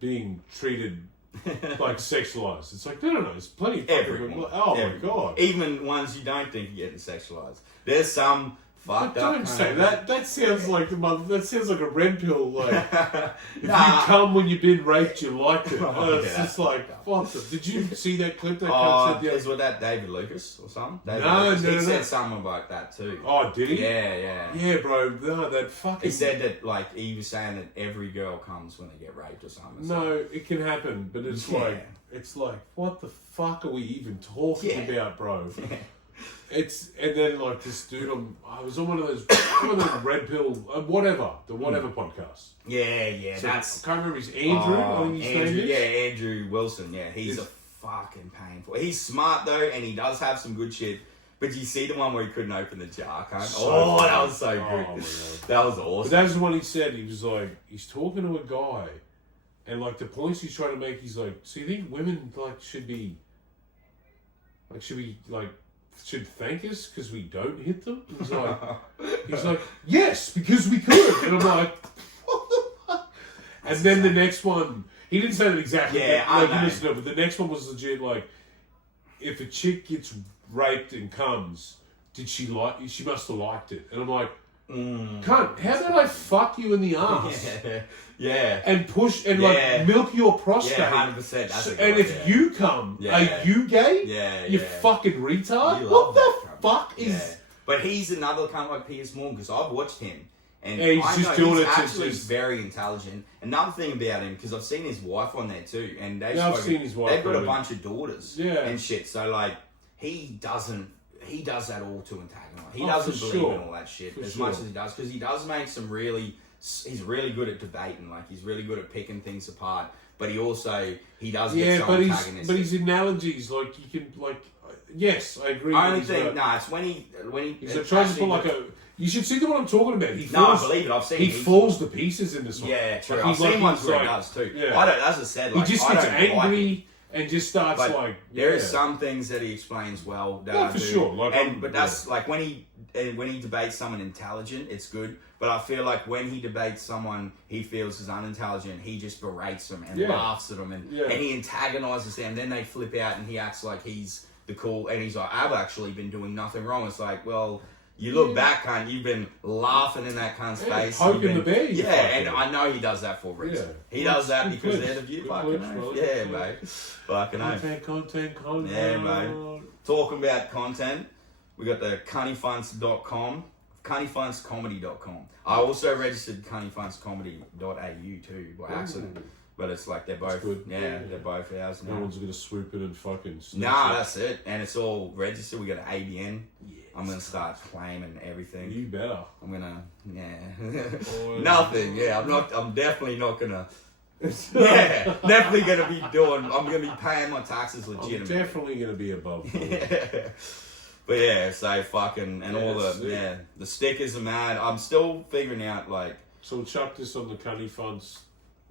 being treated like sexualized. It's like no, there's plenty of women. My god. Even ones you don't think are getting sexualized. There's some. Fucked up. Don't say that. That sounds like that sounds like a red pill. Like if you come when you've been raped, you liked it. It's just like what? Did you see that clip? Was that David Lucas or something? No. He said something like that too. Oh, did he? Yeah, bro. No, that fucking. He said that like he was saying that every girl comes when they get raped or something. No, it can happen, but it's like what the fuck are we even talking about, bro? And then like this dude I was on one of those red pill whatever podcast. Yeah. So, I can't remember his Andrew. I think his name is. Andrew Wilson. Yeah, he's a fucking painful. He's smart though, and he does have some good shit. But you see the one where he couldn't open the jar, that was so good. That was awesome. But that's what he said. He was like, he's talking to a guy, and like the points he's trying to make, he's like, so you think women like should thank us because we don't hit them? He's like, yes, because we could. And I'm like, what the fuck? And then the next one, he didn't say that exactly. But the next one was legit. Like, if a chick gets raped and comes, she must have liked it. And I'm like, cunt, how did I fuck you in the ass? Yeah. And push and like milk your prostate. Yeah, 100%. And if you come, are you gay? Yeah. You fucking retard. What the fuck is? Yeah. But he's another kind of like Piers Morgan because I've watched him and he's actually very intelligent. Another thing about him because I've seen his wife on there too, and I've seen his wife. They've got a bunch of daughters. And shit. So like he does that all to antagonize. He doesn't believe in all that shit much as he does because he does make some really. He's really good at debating, like he's really good at picking things apart. But he does get some antagonistic. But his analogies, like you can like, yes, I agree. I only think it's when he tries to put like a. You should see the one I'm talking about. I believe it. I've seen. He falls to pieces in this one. Yeah, true. I've seen ones where he does too. Yeah. I don't. As I said, like, he just gets angry. And just starts there are some things that he explains well. For sure. But that's like when he debates someone intelligent, it's good. But I feel like when he debates someone he feels is unintelligent, he just berates them and laughs at them and he antagonizes them. Then they flip out and he acts like he's the cool and he's like, I've actually been doing nothing wrong. It's like, well, You look back, cunt, you've been laughing in that cunt's face. Poking the bear. And I know he does that for a reason. Yeah. He does that Good because clips. they're the view. Good Fucking clips, oath. bro. Yeah, mate. Fucking oath. Content. Yeah, mate. Talking about content, we got the cunnyfunds.com, cunnyfundscomedy.com. I also registered cunnyfundscomedy.au too by accident. But it's like they're both, good. they're both ours now. No one's gonna swoop in and fucking. Nah, that's it. And it's all registered. We got an ABN. Yes. I'm gonna start claiming everything. You better. I'm gonna, nothing. Yeah, I'm definitely not gonna. Yeah, definitely gonna be doing. I'm gonna be paying my taxes legitimately. I'm definitely gonna be above board. Yeah. But yeah, so fucking and all the stickers are mad. I'm still figuring out like. So we'll chuck this on the Cunny Funds.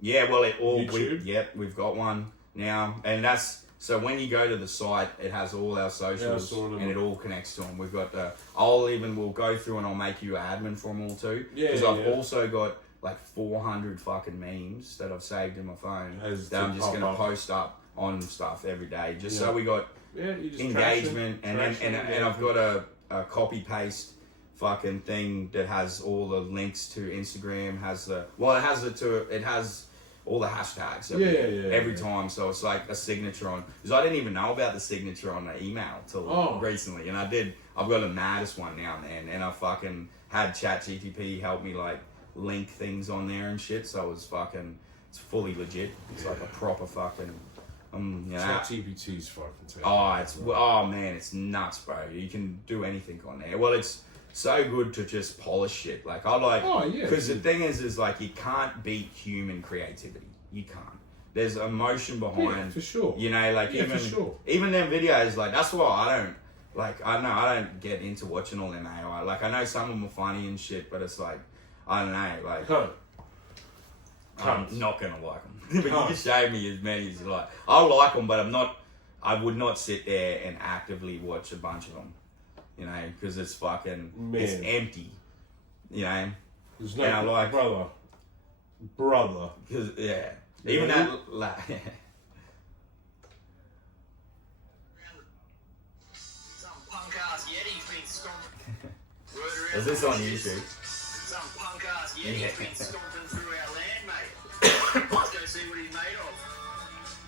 Yeah, well, YouTube? we've got one now, and that's so when you go to the site, it has all our socials and it all connects to them. We've got we'll go through and I'll make you an admin for them all too, because I've also got like 400 fucking memes that I've saved in my phone that I'm just gonna post up on stuff every day, just so we got engagement, and I've got a copy paste fucking thing that has all the links to Instagram, it has all the hashtags every time, so it's like a signature on, because I didn't even know about the signature on the email till recently, and I've got the maddest one now, man, and I fucking had ChatGPT help me like link things on there and shit, so it's fully legit. It's like a proper fucking ChatGPT's fucking terrible. Man, it's nuts, bro. You can do anything on there. Well, it's so good to just polish shit. Like I like, because the thing is like you can't beat human creativity. You can't. There's emotion behind. For sure. You know, like even them videos. Like that's why I don't get into watching all them AI. Like I know some of them are funny and shit, but it's like I don't know. Like I'm not gonna like them. But you can show me as many as you like. I like them, but I would not sit there and actively watch a bunch of them. You know, because it's fucking, it's empty. You know, there's no, and I like brother. Because even that. Some punk ass Yeti's been stomping. Is this on YouTube? Some punk ass Yeti's been stomping through our land, mate. Let's go see what he's made of.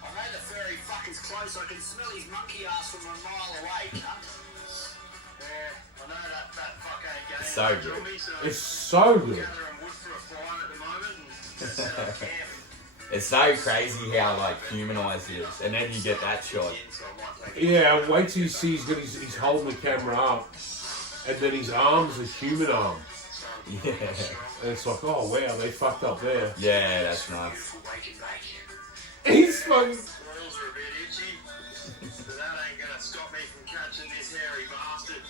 I know the furry fucker's close. I can smell his monkey ass from a mile away, cunt. Yeah, I know that fuck ain't going. It's so good. It's so good. Gathering wood for a fire at the moment and it's so crazy how like humanized it is, and then you get that shot. Yeah, wait till you see he's holding the camera up, and then his arms are human arms. Yeah. And it's like, oh wow, they fucked up there. Yeah, that's nice. He's fucking. Balls are a bit itchy, but that ain't gonna stop me from catching this hairy bastard.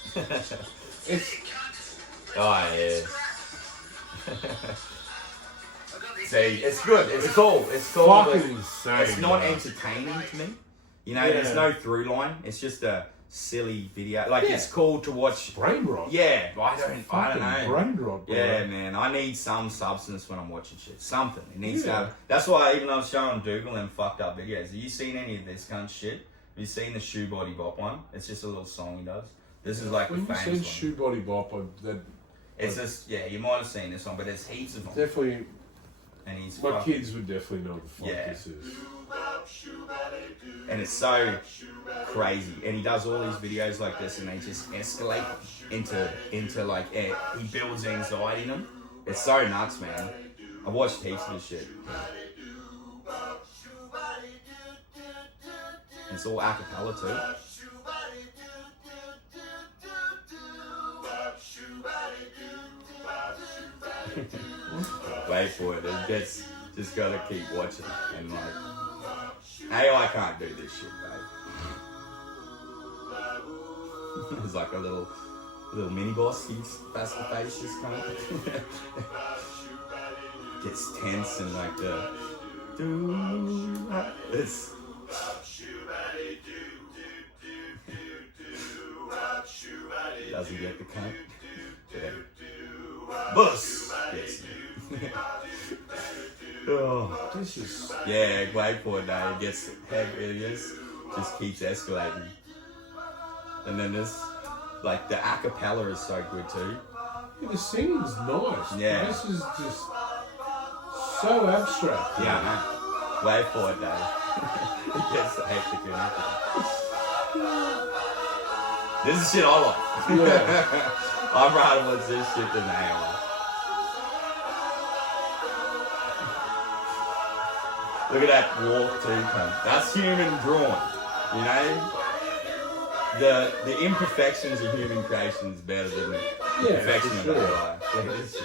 See, it's good. It's cool. It's cool. Fucking insane. It's not entertaining to me. You know, there's no through line. It's just a silly video. Like it's cool to watch. Brain rot. Yeah, I don't know. Brain rot, bro. Yeah, man. I need some substance when I'm watching shit. Something. It needs to have. That's why even though I was showing Dougal them fucked up videos. Have you seen any of this kind of shit? Have you seen the Shoe Body Bop one? It's just a little song he does. This is like when the you famous said one. Shoe Body Bop, It's just you might have seen this one, but there's heaps of them. Definitely. And he's my kids would definitely know what the fuck this is. And it's so crazy. And he does all these videos like this, and they just escalate into like he builds anxiety in them. It's so nuts, man. I've watched heaps of this shit. It's all acapella too. Wait for it. It gets just gotta keep watching and like AI can't do this shit, babe. There's like a little mini boss. He's face to face just kind of gets tense and like it's. Doesn't get the cunt. Yeah. Bus. Yes. Oh, this is. Yeah, wait for it now. It gets heavy. It just keeps escalating. And then this. Like the a cappella is so good too. Yeah, the singing's nice. Yeah. This is just so abstract. Yeah, man. Wait for it, Dave. It gets hectic and everything. This is shit I like. Yeah. I'd rather watch this shit than AOL. Look at that walk too, cunt. That's human drawn. You know? The imperfections of human creation is better than the perfection of sure. AI. Look at this shit.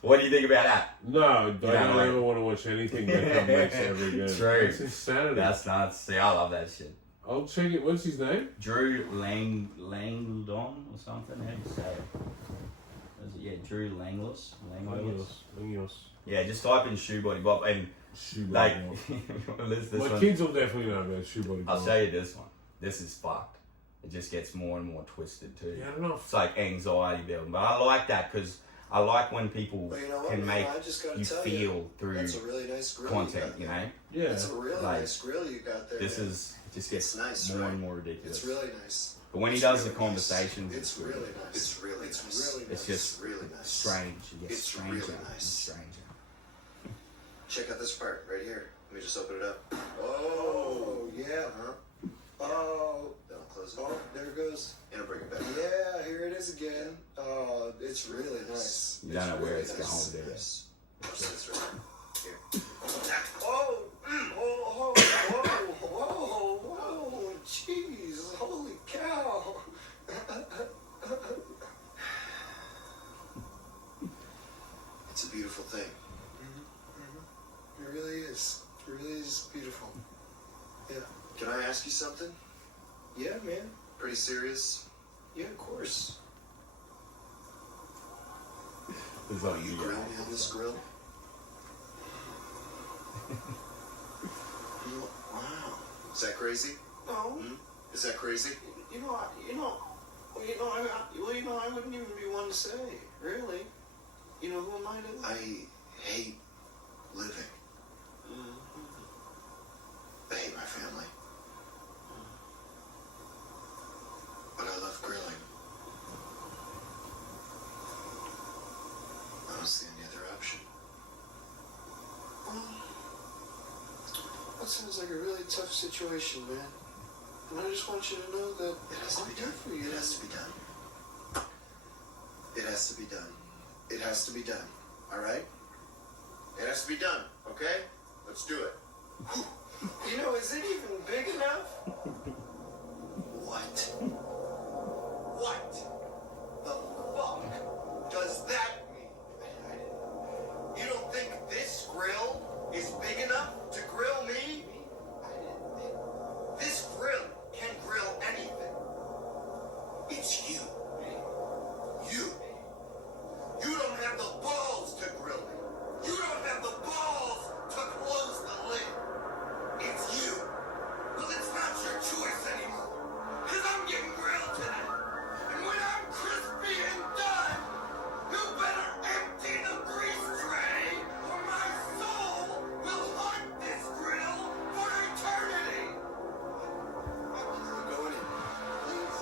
What do you think about that? No, I don't ever want to watch anything that makes it ever again. True. It's insanity. That's nuts. See, I love that shit. I'll check it. What's his name? Drew Langdon or something. How do you say it? Is it? Yeah, Drew Langless. Langos. Yeah, just type in shoe body bob and like. This My one. kids will definitely know about shoe body. I'll show you this one. This is fucked. It just gets more and more twisted too. Yeah, I don't know. It's like anxiety building, but I like that because I like when people can make you feel through that's a really nice grill content. You know. Yeah. It's a really nice grill you got there. This man. is it just gets nice, more right? and more ridiculous. It's really nice. But when he does the conversations, It's really nice. It's really nice. it's just really nice. strange. It gets It's stranger really and nice. stranger. Check out this part right here. Let me just open it up. Oh, yeah. Huh? Oh. Then I'll close it. Oh, there it goes. And I'll bring it back. Yeah, here it is again. Oh, it's really nice. You don't know where it's nice. going, do you? Nice. Watch this right here. Oh, whoa, jeez, holy cow. It's a beautiful thing. It really is. It really is beautiful. Yeah. Can I ask you something? Yeah, man. Pretty serious? Yeah, of course. There's like You grill me on this grill? Wow. Is that crazy? No. Is that crazy? I wouldn't even be one to say. Really? You know, who am I to? I hate living. I hate my family. But I love grilling. I don't see any other option. Well, that sounds like a really tough situation, man. And I just want you to know that it has to be done for you. It has to be done. It has to be done. It has to be done. All right? It has to be done. Okay? Let's do it. You know, is it even big enough? What? What the fuck does that mean? You don't think this grill is big enough to grill me? This grill can grill anything. It's you. You. You don't have the balls to grill me. You don't have the balls to close the lid. It's you. Well, it's not your choice anymore. Because I'm getting grilled tonight. And when I'm crispy and done, you better empty the grease tray or my soul will haunt this grill for eternity. I'm going in. Please.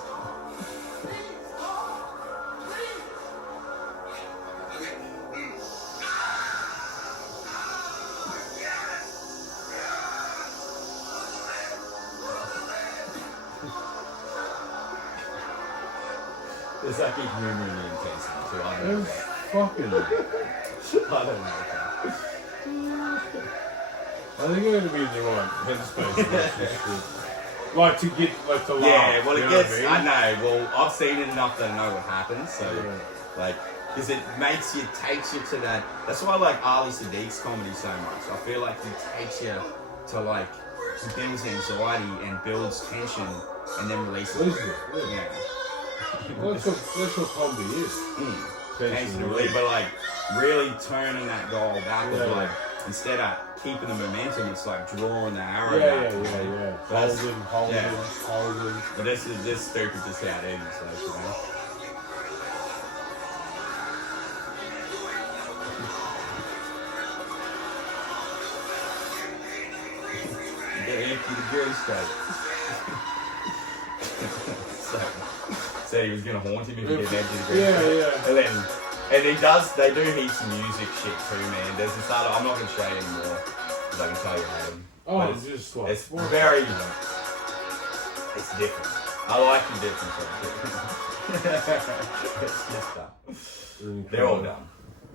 Please, God. Please. Okay. Yes! There's like a humor in the intensity too. I don't know. It's fucking. I don't know. I think you're going to be in the right headspace to watch this shit. Like to get, like to laugh. Yeah, well, you it know gets. what I know. Well, I've seen it enough to know what happens. So, like, because it makes you, takes you to that. That's why I like Ali Sadiq's comedy so much. I feel like he takes you to like builds anxiety and builds tension and then releases it. Yeah. Well, that's what comedy is. Tension and relief, but like really turning that goal back of like instead of keeping the momentum, it's like drawing the arrow back. Holding. But this stupid just how it is, like, you know. Get empty the grill straight. Said he was gonna haunt him if he didn't empty the grill straight. And they do heaps of music shit too, man. There's this other, I'm not gonna show you anymore, because I can tell you hate him. Oh, it's just like... It's very, it's different. I like the different stuff. They're all dumb.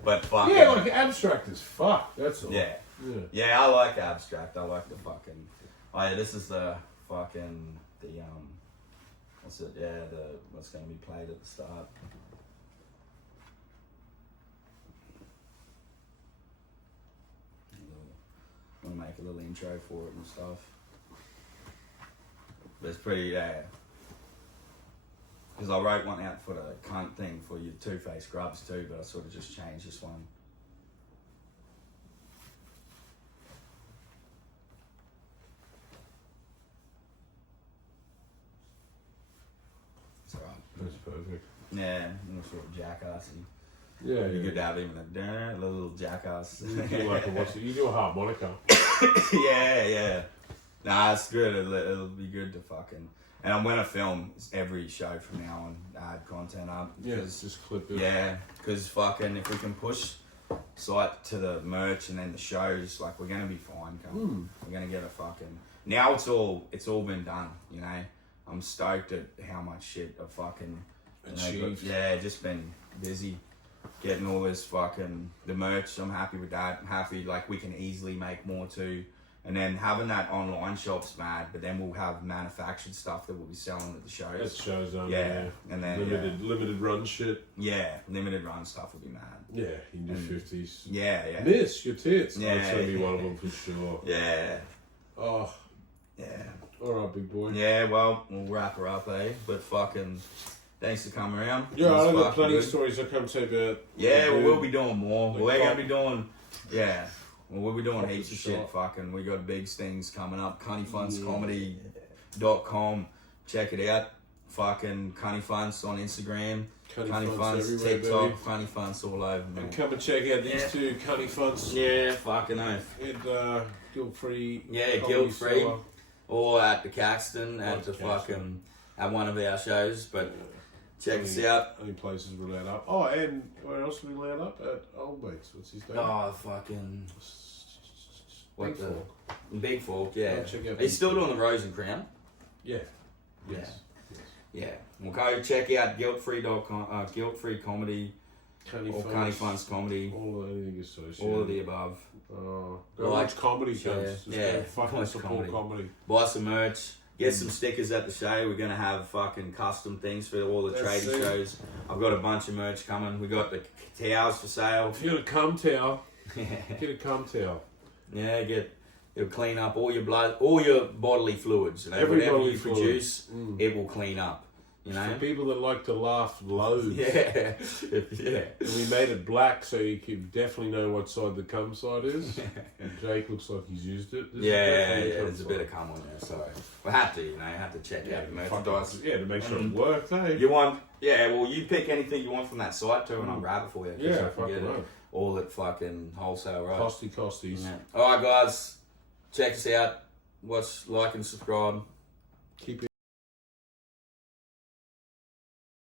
But fuck. Yeah, like abstract as fuck, that's all. Yeah, I like abstract. I like the fucking... Oh yeah, this is the fucking, what's it, what's gonna be played at the start. I'm gonna make a little intro for it and stuff. But it's pretty, because I wrote one out for the cunt thing for your two-face grubs too, but I sort of just changed this one. It's alright. That's perfect. Yeah, I'm sort of jackassy. Yeah, You could have even a little jackass. You do a harmonica. Yeah. Nah, it's good. It'll be good to fucking... And I'm gonna film every show from now on, add content up. Yeah, just clip it. Yeah, because fucking if we can push site to the merch and then the shows, like we're gonna be fine. We're gonna get a fucking... Now it's all been done, you know? I'm stoked at how much shit I fucking... achieved. Just been busy. Getting all this fucking, the merch, I'm happy with that. I'm happy, like, we can easily make more too. And then having that online shop's mad, but then we'll have manufactured stuff that we'll be selling at the shows. At shows on, yeah. And then, limited run shit. Yeah, limited run stuff will be mad. Yeah, in your 50s. Yeah. Miss, your tits. Yeah. That's going to be one of them for sure. Yeah. Oh. Yeah. Alright, big boy. Yeah, well, we'll wrap her up, eh? But fucking... Thanks for coming around. Yeah, I've got plenty of stories I come to about. Yeah, we'll be doing more. We're going to be doing, we'll be doing heaps of shit. Fucking, we got big things coming up. Cunnyfuntscomedy.com. Check it out. Fucking Cunnyfunts on Instagram. Cunnyfunts, TikTok, Cunnyfunts all over, man. And come and check out these two Cunnyfunts. Yeah, fucking oath. And guilt-free. Yeah, guilt-free. Or at the Caxton, at the fucking, at one of our shows, but... Check us out. Only places we're allowed up. Oh, and where else are we allowed up? At Old Beats. What's his name? Oh, fucking... Big Fork. Big Fork, yeah. Check out He's still doing the Rose and Crown? Yeah. Yes. Yeah. Well, go check out guilt-free.com, guilt-free comedy, or Cunnyfunts comedy. All of anything associated. All of the above. Go watch comedy shows. Yeah. Fucking support comedy. Buy some merch. Get some stickers at the show. We're going to have fucking custom things for all the trading shows. I've got a bunch of merch coming. We got the towels for sale. If you got a cum towel, get a cum towel. Yeah, it'll clean up all your blood, all your bodily fluids. You know, whatever you produce, it will clean up. You know, for people that like to laugh loads. Yeah. And we made it black so you can definitely know what side the cum side is. And Jake looks like he's used it. There's a bit of cum on there, so we have to, have to check out the merchandise. Yeah, to make sure it works, eh? You want, you pick anything you want from that site too, and I'll grab it for you. Yeah, fucking right. All at fucking wholesale, right? Costies. Yeah. All right, guys, check us out. Watch, like, and subscribe. Keep it.